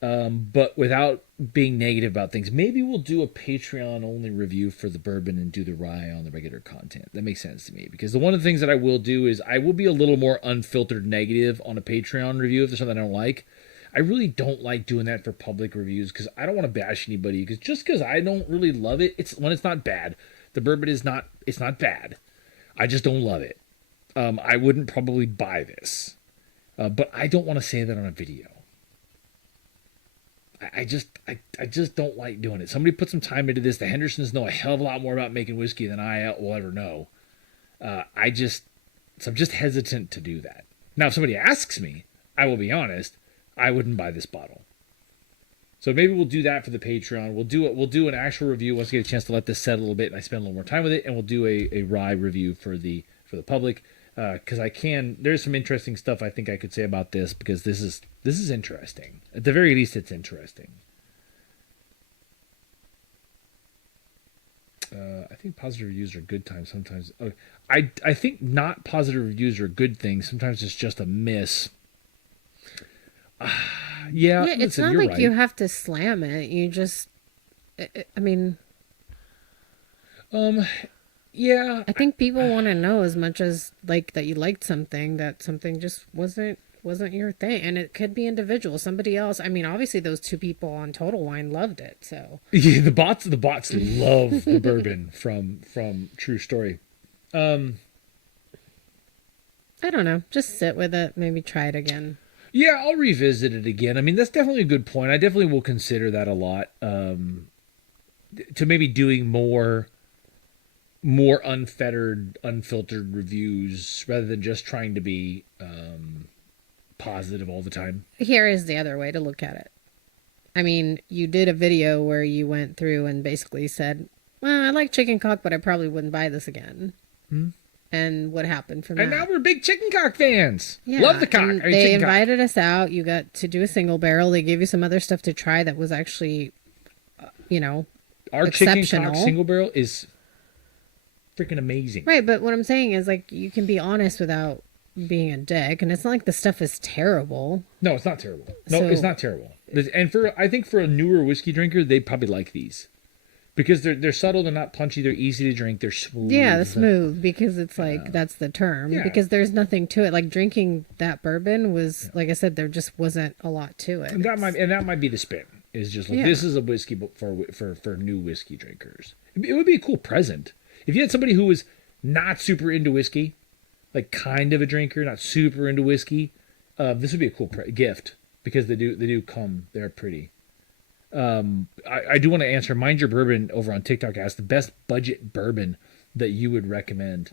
but without being negative about things. Maybe we'll do a Patreon only review for the bourbon and do the rye on the regular content. That makes sense to me because one of the things that I will do is I will be a little more unfiltered negative on a Patreon review if there's something I don't like. I really don't like doing that for public reviews because I don't want to bash anybody because I don't really love it. It's not bad. The bourbon it's not bad. I just don't love it. I wouldn't probably buy this, but I don't want to say that on a video. I just don't like doing it. Somebody put some time into this. The Hendersons know a hell of a lot more about making whiskey than I will ever know. So I'm just hesitant to do that. Now, if somebody asks me, I will be honest. I wouldn't buy this bottle. So maybe we'll do that for the Patreon. We'll do an actual review once we get a chance to let this set a little bit and I spend a little more time with it, and we'll do a rye review for the public because there's some interesting stuff I think I could say about this because this is interesting. At the very least, it's interesting. I think positive reviews are good times sometimes. I think not positive reviews are a good thing. Sometimes it's just a miss. Yeah, Yeah, it's listen, not you're like right. you have to slam it. You just, I mean, Yeah, I think people want to know as much as like that you liked something, that something just wasn't your thing, and it could be individual. Somebody else. I mean, obviously those two people on Total Wine loved it. So yeah, the bots love the bourbon from True Story. I don't know. Just sit with it. Maybe try it again. Yeah, I'll revisit it again. I mean, that's definitely a good point. I definitely will consider that a lot. To maybe doing more unfettered, unfiltered reviews rather than just trying to be positive all the time. Here is the other way to look at it. I mean, you did a video where you went through and basically said, "Well, I like chicken cock, but I probably wouldn't buy this again." And what happened from And that? now we're big chicken cock fans. Yeah, Love the cock. and I mean, they chicken cock. invited us out. You got to do a single barrel. They gave you some other stuff to try that was actually, you know, Our chicken exceptional. cock single barrel is freaking amazing. Right. But what I'm saying is, like, you can be honest without being a dick, and it's not like the stuff is terrible. No, it's not terrible. No, So- it's not terrible. And I think for a newer whiskey drinker, they'd probably like these because they're subtle, they're not punchy, they're easy to drink, they're smooth. Yeah, the smooth, because it's like that's the term. Yeah. Because there's nothing to it. Like drinking that bourbon was, like I said, there just wasn't a lot to it. And that might be the spin. Is just like Yeah. this is a whiskey for new whiskey drinkers. It would be a cool present if you had somebody who was not super into whiskey, like kind of a drinker, not super into whiskey. This would be a cool gift because they do come. They're pretty. I do want to answer. Mind Your Bourbon over on TikTok asked the best budget bourbon that you would recommend.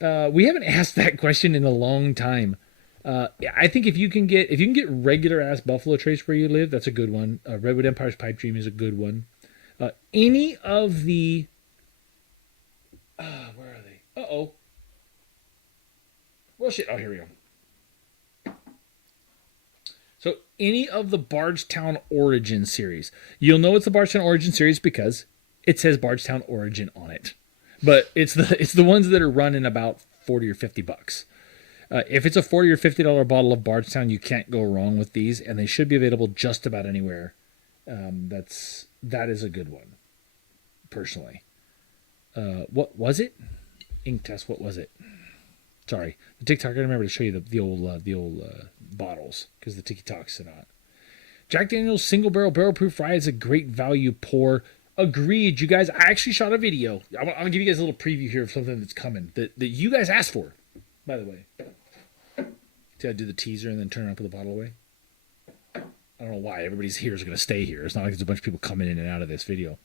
We haven't asked that question in a long time. I think if you can get regular ass Buffalo Trace where you live, that's a good one. Redwood Empire's Pipe Dream is a good one. Any of the where are they? Well, shit. Oh, here we go. So any of the Bardstown Origin series, you'll know it's the Bardstown Origin series because it says Bardstown Origin on it. But it's the ones that are running about $40 or $50. If it's a $40 or $50 bottle of Bardstown, you can't go wrong with these, and they should be available just about anywhere. That is a good one, personally. What was it? Ink test. What was it? Sorry, the TikTok. I remember to show you the old bottles because the TikToks are not. Jack Daniel's single barrel proof rye is a great value pour. Agreed, you guys. I actually shot a video. I'll give you guys a little preview here of something that's coming that you guys asked for. By the way, see, I do the teaser and then turn it up with the bottle away. I don't know why everybody's here is going to stay here. It's not like there's a bunch of people coming in and out of this video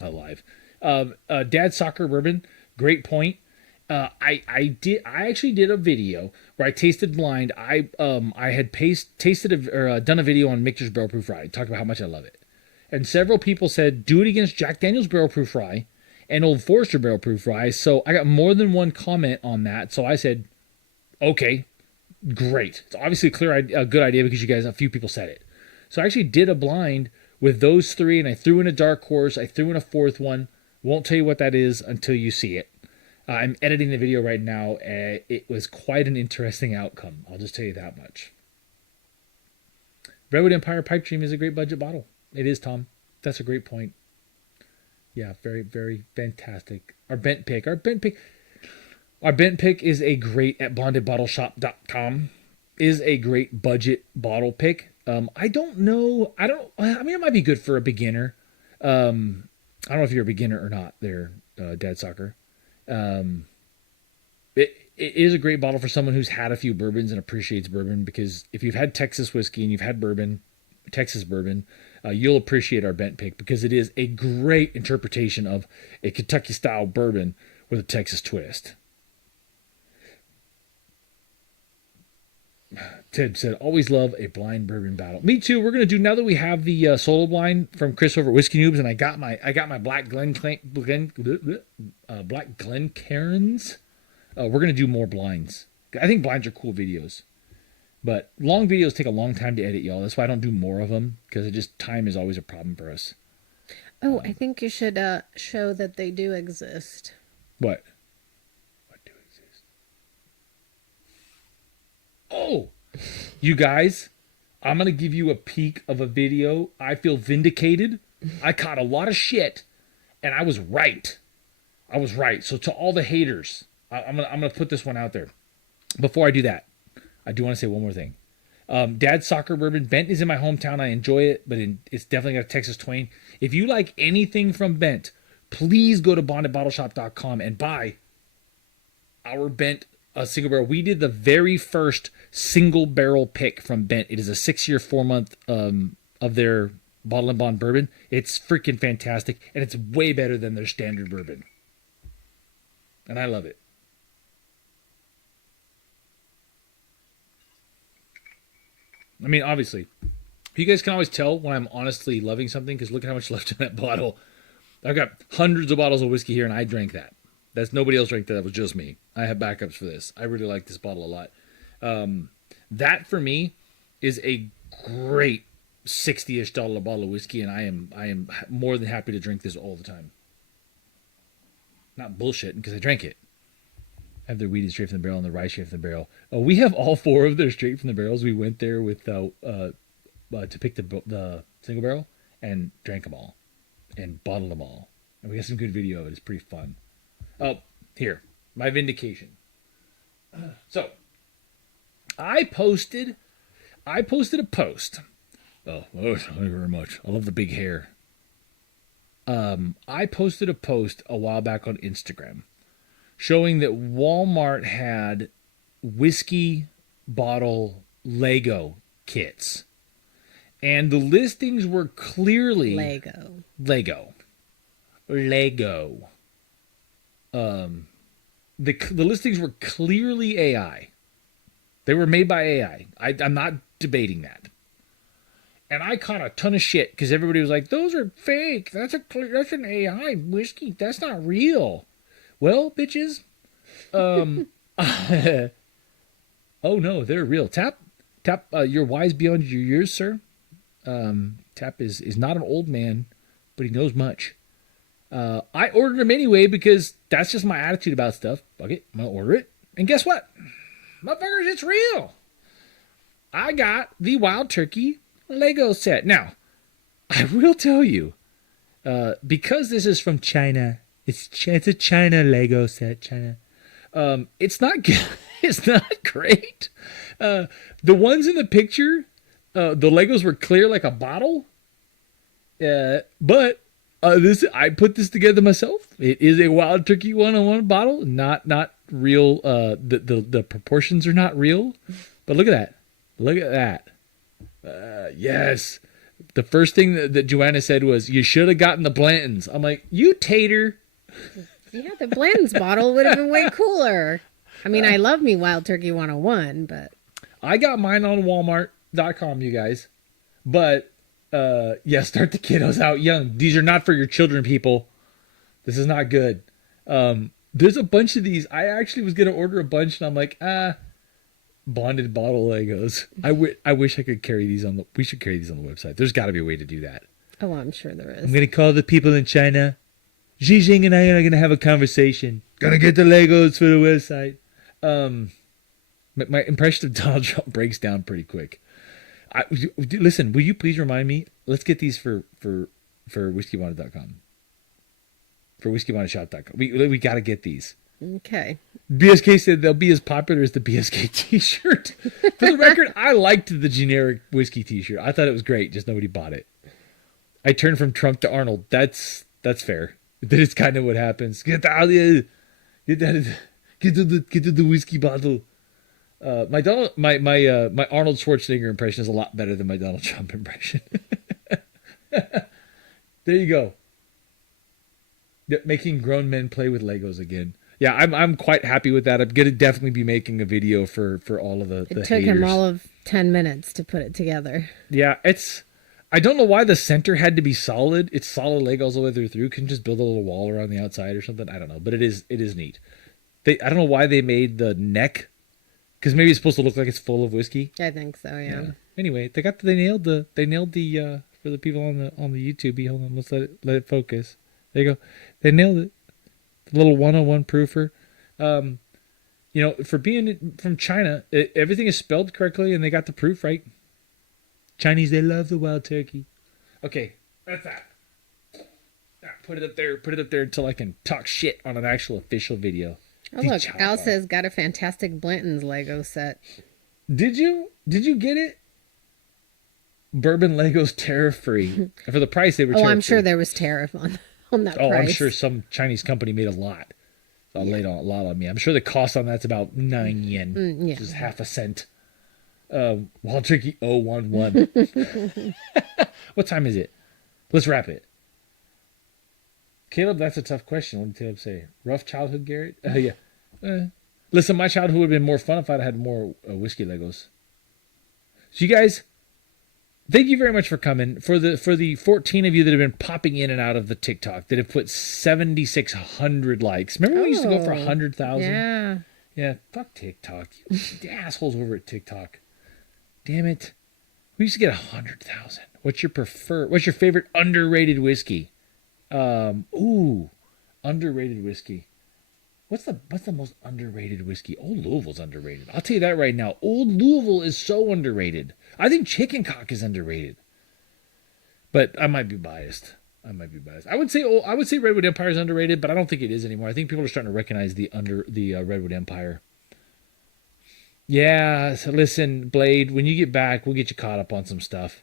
live. Dad Soccer Bourbon, great point. I actually did a video where I tasted blind. I had tasted done a video on Michter's Barrel Proof Rye, talking about how much I love it, and several people said do it against Jack Daniel's Barrel Proof Rye and Old Forester Barrel Proof Rye. So I got more than one comment on that. So I said, okay, great. It's obviously a good idea because a few people said it. So I actually did a blind with those three, and I threw in a dark horse. I threw in a fourth one. Won't tell you what that is until you see it. I'm editing the video right now. It was quite an interesting outcome. I'll just tell you that much. Redwood Empire Pipe Dream is a great budget bottle. It is, Tom. That's a great point. Yeah, very, very fantastic. Our bent pick is a great at blondedbottleshop.com is a great budget bottle pick. I don't know. I mean, it might be good for a beginner. I don't know if you're a beginner or not there, Dad Soccer. It is a great bottle for someone who's had a few bourbons and appreciates bourbon, because if you've had Texas whiskey and you've had bourbon, Texas bourbon, you'll appreciate our bent pick because it is a great interpretation of a Kentucky style bourbon with a Texas twist. Ted said, always love a blind bourbon battle. Me too. We're going to do, now that we have the solo blind from Chris over at Whiskey Noobs, and I got my Black Glencairns. We're going to do more blinds. I think blinds are cool videos. But long videos take a long time to edit, y'all. That's why I don't do more of them, because time is always a problem for us. Oh, I think you should show that they do exist. What? What do exist? Oh! You guys, I'm going to give you a peek of a video. I feel vindicated. I caught a lot of shit, and I was right. I was right. So to all the haters, I'm gonna put this one out there. Before I do that, I do want to say one more thing. Dad's Soccer Bourbon. Bent is in my hometown. I enjoy it, but it's definitely got a Texas twang. If you like anything from Bent, please go to bondedbottleshop.com and buy our Bent single barrel. We did the very first single barrel pick from Bent. It is a 6-year, 4-month of their Bottle and Bond bourbon. It's freaking fantastic, and it's way better than their standard bourbon. And I love it. I mean, obviously, you guys can always tell when I'm honestly loving something because look at how much left in that bottle. I've got hundreds of bottles of whiskey here, and I drank that. That's nobody else drank that. That was just me. I have backups for this. I really like this bottle a lot. That for me is a great $60-ish bottle of whiskey, and I am more than happy to drink this all the time. Not bullshitting because I drank it. I have their wheated straight from the barrel and the rye straight from the barrel. We have all 4 of their straight from the barrels. We went there with to pick the single barrel and drank them all and bottled them all. And we got some good video of it. It's pretty fun. Oh, here, my vindication. So, I posted a post. Oh, thank you very much. I love the big hair. I posted a post a while back on Instagram showing that Walmart had whiskey bottle Lego kits. And the listings were clearly Lego. The listings were clearly AI. They were made by AI. I'm not debating that. And I caught a ton of shit because everybody was like, "Those are fake. That's an AI whiskey. That's not real." Well, bitches. Oh no, they're real. Tap. You're wise beyond your years, sir. Tap is not an old man, but he knows much. I ordered them anyway because that's just my attitude about stuff. Fuck it, I'm gonna order it. And guess what? Motherfuckers, it's real. I got the Wild Turkey Lego set. Now, I will tell you, because this is from China, it's a China Lego set. China. It's not good. It's not great. The ones in the picture, the Legos were clear like a bottle. But I put this together myself. It is a Wild Turkey 101 bottle, not real. The proportions are not real. But look at that. Look at that. Yes. The first thing that Joanna said was, "You should have gotten the Blantons." I'm like, "You tater." Yeah, the Blanton's bottle would have been way cooler. I mean, I love me Wild Turkey 101, but I got mine on Walmart.com, you guys. But yeah, start the kiddos out young. These are not for your children, people. This is not good. There's a bunch of these. I actually was gonna order a bunch, and I'm like, bonded bottle Legos. I wish I could carry these on the. We should carry these on the website. There's got to be a way to do that. oh, I'm sure there is. I'm gonna call the people in China. Xi Jinping and I are gonna have a conversation. Gonna get the Legos for the website. My impression of Donald Trump breaks down pretty quick. Listen, will you please remind me? Let's get these for whiskeybonded.com. For whiskeybondedshop.com. We got to get these. Okay. BSK said they'll be as popular as the BSK t-shirt. For the record, I liked the generic whiskey t-shirt. I thought it was great, just nobody bought it. I turned from Trump to Arnold. That's fair. That is kind of what happens. Get out here. Get to the whiskey bottle. My Arnold Schwarzenegger impression is a lot better than my Donald Trump impression. There you go. Making grown men play with Legos again. Yeah, I'm quite happy with that. I'm gonna definitely be making a video for all of the It took haters. him all of 10 minutes to put it together. Yeah, I don't know why the center had to be solid. It's solid Legos all the way through. Can just build a little wall around the outside or something. I don't know, but it is neat. I don't know why they made the neck, because maybe it's supposed to look like it's full of whiskey. I think so, yeah. Anyway, they nailed the for the people on the YouTube. Hold on, let's let it focus. There you go. They nailed it. The little 101 proofer. For being from China, everything is spelled correctly and they got the proof right. Chinese, they love the wild turkey. Okay, that's that. Put it up there. Put it up there until I can talk shit on an actual official video. Oh, look, Al says got a fantastic Blanton's Lego set. Did you get it? Bourbon Legos tariff free. For the price they were. Oh, I'm sure there was tariff on that price. Oh, I'm sure some Chinese company made a lot. Laid on a lot on me. I'm sure the cost on that's about 9 yen, which is half a cent. Wild Turkey 011. What time is it? Let's wrap it. Caleb, that's a tough question. What did Caleb say? Rough childhood, Garrett? Yeah. Listen, my childhood would have been more fun if I'd had more whiskey Legos. So you guys, thank you very much for coming. For the 14 of you that have been popping in and out of the TikTok, that have put 7,600 likes. Remember we used to go for 100,000? Yeah. Yeah, fuck TikTok. You assholes over at TikTok. Damn it. We used to get 100,000. What's your favorite underrated whiskey? Underrated whiskey. What's the most underrated whiskey? Old Louisville's underrated. I'll tell you that right now. Old Louisville is so underrated. I think Chicken Cock is underrated. But I might be biased. I would say Redwood Empire is underrated, but I don't think it is anymore. I think people are starting to recognize the Redwood Empire. Yeah, so listen, Blade, when you get back, we'll get you caught up on some stuff.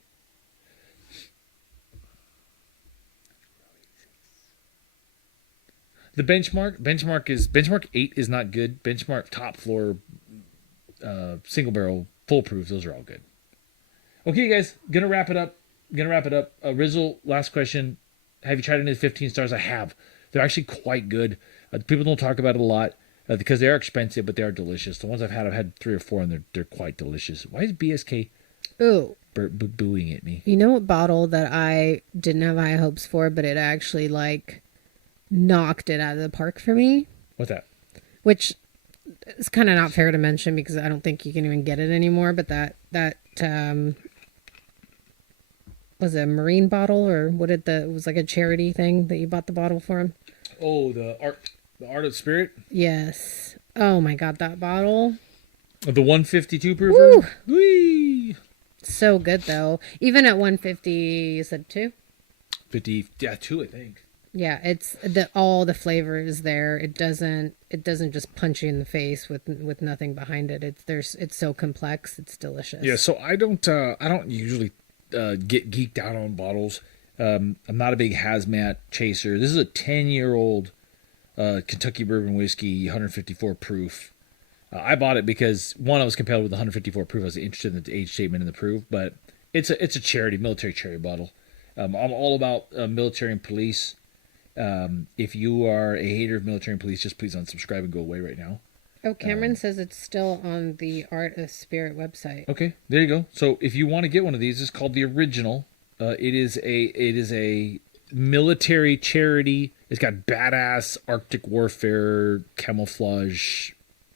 The benchmark 8 is not good. Benchmark top floor, single barrel, full proof, those are all good. Okay, guys, gonna wrap it up. Rizzle, last question. Have you tried any of the 15 stars? I have. They're actually quite good. People don't talk about it a lot because they are expensive, but they are delicious. The ones I've had 3 or 4, and they're quite delicious. Why is BSK booing at me? You know what bottle that I didn't have high hopes for, but it actually knocked it out of the park for me? What's that? Which is kind of not fair to mention because I don't think you can even get it anymore. But that was a marine bottle, or it was like a charity thing that you bought the bottle for him. Oh, the art of spirit. Yes. Oh my God, that bottle. The 152 proof. Woo! So good though. Even at 150, you said 2. 50, yeah, 2, I think. Yeah, it's all the flavor is there. It doesn't just punch you in the face with nothing behind it. It's so complex. It's delicious. Yeah, so I don't usually get geeked out on bottles. I'm not a big hazmat chaser. This is a 10-year-old Kentucky bourbon whiskey, 154 proof. I bought it because one, I was compelled with the 154 proof. I was interested in the age statement and the proof, but it's a charity, military charity bottle. I'm all about military and police. If you are a hater of military and police, just please unsubscribe and go away right now. Oh, Cameron says it's still on the Art of Spirit website. Okay, there you go. So if you want to get one of these, it's called the Original. It is a military charity. It's got badass Arctic warfare camouflage.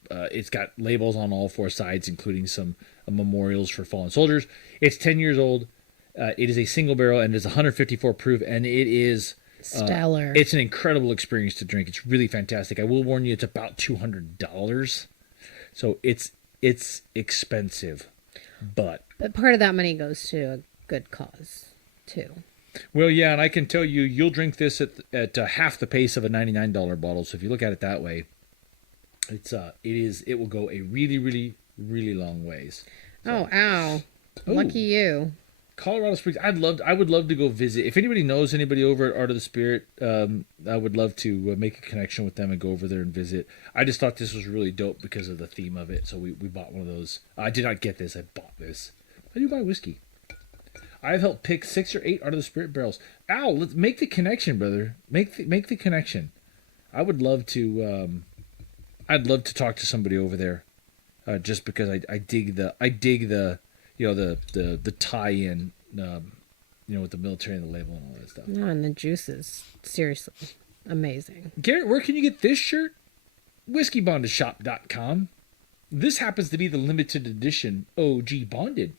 It's got labels on all 4 sides, including some memorials for fallen soldiers. It's 10 years old. It is a single barrel and it's 154 proof, and it is stellar. It's an incredible experience to drink. It's really fantastic. I will warn you, it's about $200, so it's expensive, but part of that money goes to a good cause too. Well, yeah, and I can tell you, you'll drink this at half the pace of a $99 bottle. So if you look at it that way, it will go a really, really, really long ways. So, ow! Lucky you. Colorado Springs. I would love to go visit. If anybody knows anybody over at Art of the Spirit, I would love to make a connection with them and go over there and visit. I just thought this was really dope because of the theme of it, so we bought one of those. I did not get this. I bought this. I do buy whiskey. I've helped pick 6 or 8 Art of the Spirit barrels. Al, let's make the connection, brother. Make the connection. I would love to. I'd love to talk to somebody over there, just because I dig the the tie-in, with the military and the label and all that stuff. No, and the juices, seriously, amazing. Garrett, where can you get this shirt? WhiskeyBondedShop.com. This happens to be the limited edition OG Bonded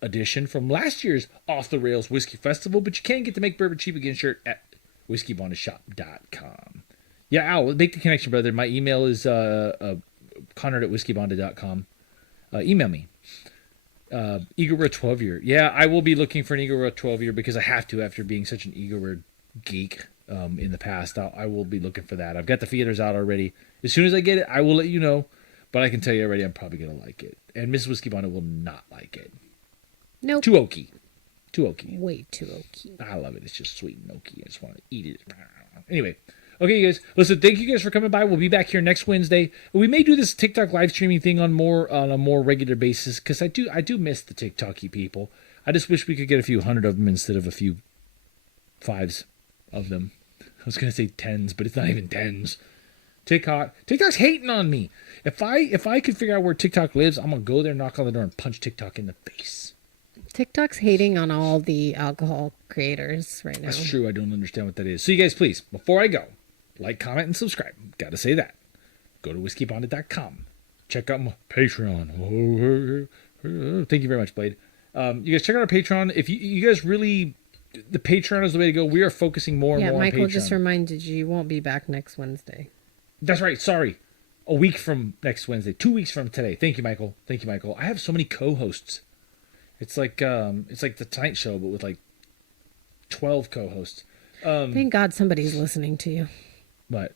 edition from last year's Off the Rails Whiskey Festival, but you can get the Make Bourbon Cheap Again shirt at WhiskeyBondedShop.com. Yeah, Al, make the connection, brother. My email is Conrad at WhiskeyBonded.com. Email me. Eagle 12 year. Yeah, I will be looking for an Eagle 12 year because I have to after being such an Eagle geek in the past. I will be looking for that. I've got the feeders out already. As soon as I get it, I will let you know. But I can tell you already, I'm probably going to like it. And Mrs. Whiskey Bonnet will not like it. Nope. Too oaky. Too oaky. Way too oaky. I love it. It's just sweet and oaky. I just want to eat it. Anyway. Okay, you guys. Listen, thank you guys for coming by. We'll be back here next Wednesday. We may do this TikTok live streaming thing on a more regular basis because I do miss the TikToky people. I just wish we could get a few hundred of them instead of a few fives of them. I was gonna say tens, but it's not even tens. TikTok's hating on me. If I could figure out where TikTok lives, I'm gonna go there, knock on the door, and punch TikTok in the face. TikTok's hating on all the alcohol creators right now. That's true. I don't understand what that is. So you guys, please, before I go, like, comment, and subscribe. Got to say that. Go to whiskeybonded.com. Check out my Patreon. Thank you very much, Blade. You guys check out our Patreon. If you guys really, the Patreon is the way to go. We are focusing more and more on Patreon. Yeah, Michael just reminded you won't be back next Wednesday. That's right. Sorry. A week from next Wednesday. 2 weeks from today. Thank you, Michael. Thank you, Michael. I have so many co-hosts. It's like the Tonight Show, but with like 12 co-hosts. Thank God somebody's listening to you. But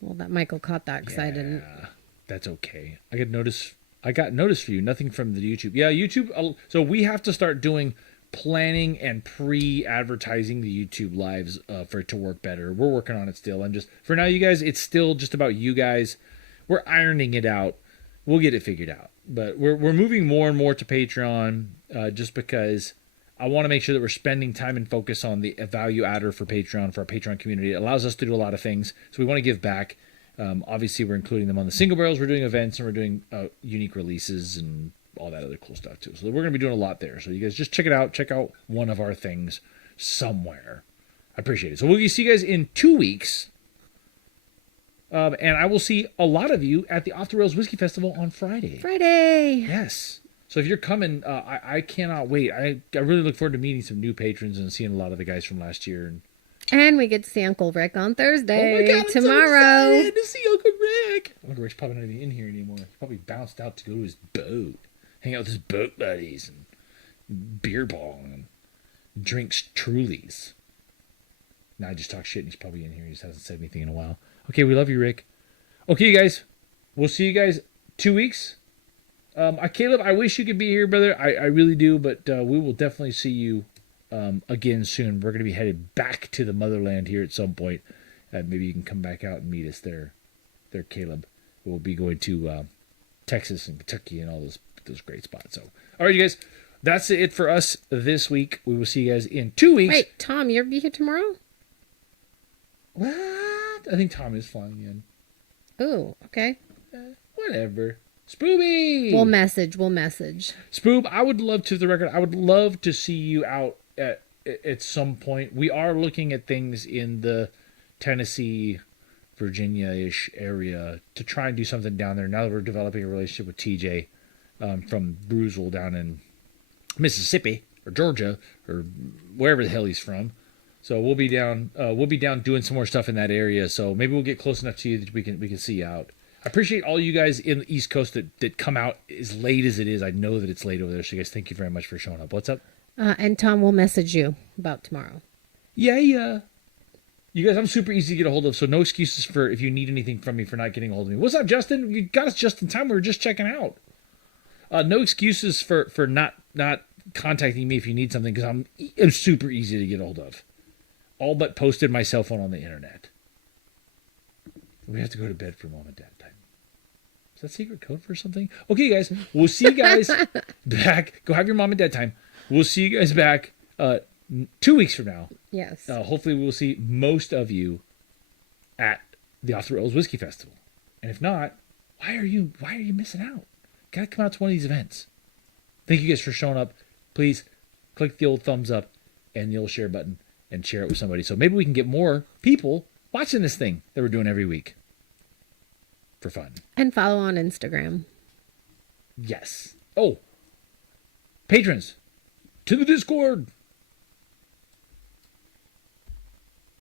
well, that Michael caught that because I didn't. That's okay. I got notice for you. Nothing from the YouTube. Yeah, YouTube. So we have to start doing planning and pre-advertising the YouTube lives for it to work better. We're working on it still. I'm just for now, you guys. It's still just about you guys. We're ironing it out. We'll get it figured out. But we're moving more and more to Patreon just because I want to make sure that we're spending time and focus on the value adder for Patreon, for our Patreon community. It allows us to do a lot of things, so we want to give back. Obviously, we're including them on the single barrels. We're doing events, and we're doing unique releases and all that other cool stuff, too. So we're going to be doing a lot there. So you guys just check it out. Check out one of our things somewhere. I appreciate it. So we'll see you guys in 2 weeks. And I will see a lot of you at the Off the Rails Whiskey Festival on Friday. Yes. So if you're coming, I cannot wait. I really look forward to meeting some new patrons and seeing a lot of the guys from last year. And we get to see Uncle Rick on Thursday. Oh my God, tomorrow. I'm so excited to see Uncle Rick. Uncle Rick's probably not even in here anymore. He probably bounced out to go to his boat, hang out with his boat buddies, and beer bong, and drinks Trulies. Now I just talk shit, and he's probably in here. He just hasn't said anything in a while. Okay, we love you, Rick. Okay, you guys. We'll see you guys 2 weeks. Caleb, I wish you could be here, brother. I really do, but we will definitely see you again soon. We're going to be headed back to the motherland here at some point. Maybe you can come back out and meet us there, Caleb. We'll be going to Texas and Kentucky and all those great spots. So, all right, you guys. That's it for us this week. We will see you guys in 2 weeks. Wait, Tom, you'll be here tomorrow? What? I think Tom is flying in. Oh, okay. Whatever. Spooby! We'll message. Spoob, I would love to, the record, I would love to see you out at some point. We are looking at things in the Tennessee, Virginia-ish area to try and do something down there now that we're developing a relationship with TJ from Bruzel down in Mississippi or Georgia or wherever the hell he's from. So we'll be down doing some more stuff in that area. So maybe we'll get close enough to you that we can see you out. I appreciate all you guys in the East Coast that come out as late as it is. I know that it's late over there. So you guys, thank you very much for showing up. What's up? And Tom will message you about tomorrow. Yeah. You guys, I'm super easy to get a hold of, so no excuses for if you need anything from me for not getting a hold of me. What's up, Justin? You got us just in time. We were just checking out. No excuses for not contacting me if you need something, because I'm super easy to get a hold of. All but posted my cell phone on the internet. We have to go to bed for mom and dad time. Is that secret code for something? Okay, guys. We'll see you guys back. Go have your mom and dad time. We'll see you guys back 2 weeks from now. Yes. Hopefully we'll see most of you at the Off the Rails Whiskey Festival. And if not, why are you missing out? Gotta come out to one of these events. Thank you guys for showing up. Please click the old thumbs up and the old share button and share it with somebody. So maybe we can get more people watching this thing that we're doing every week for fun. And follow on Instagram. Yes. Oh, patrons, to the Discord.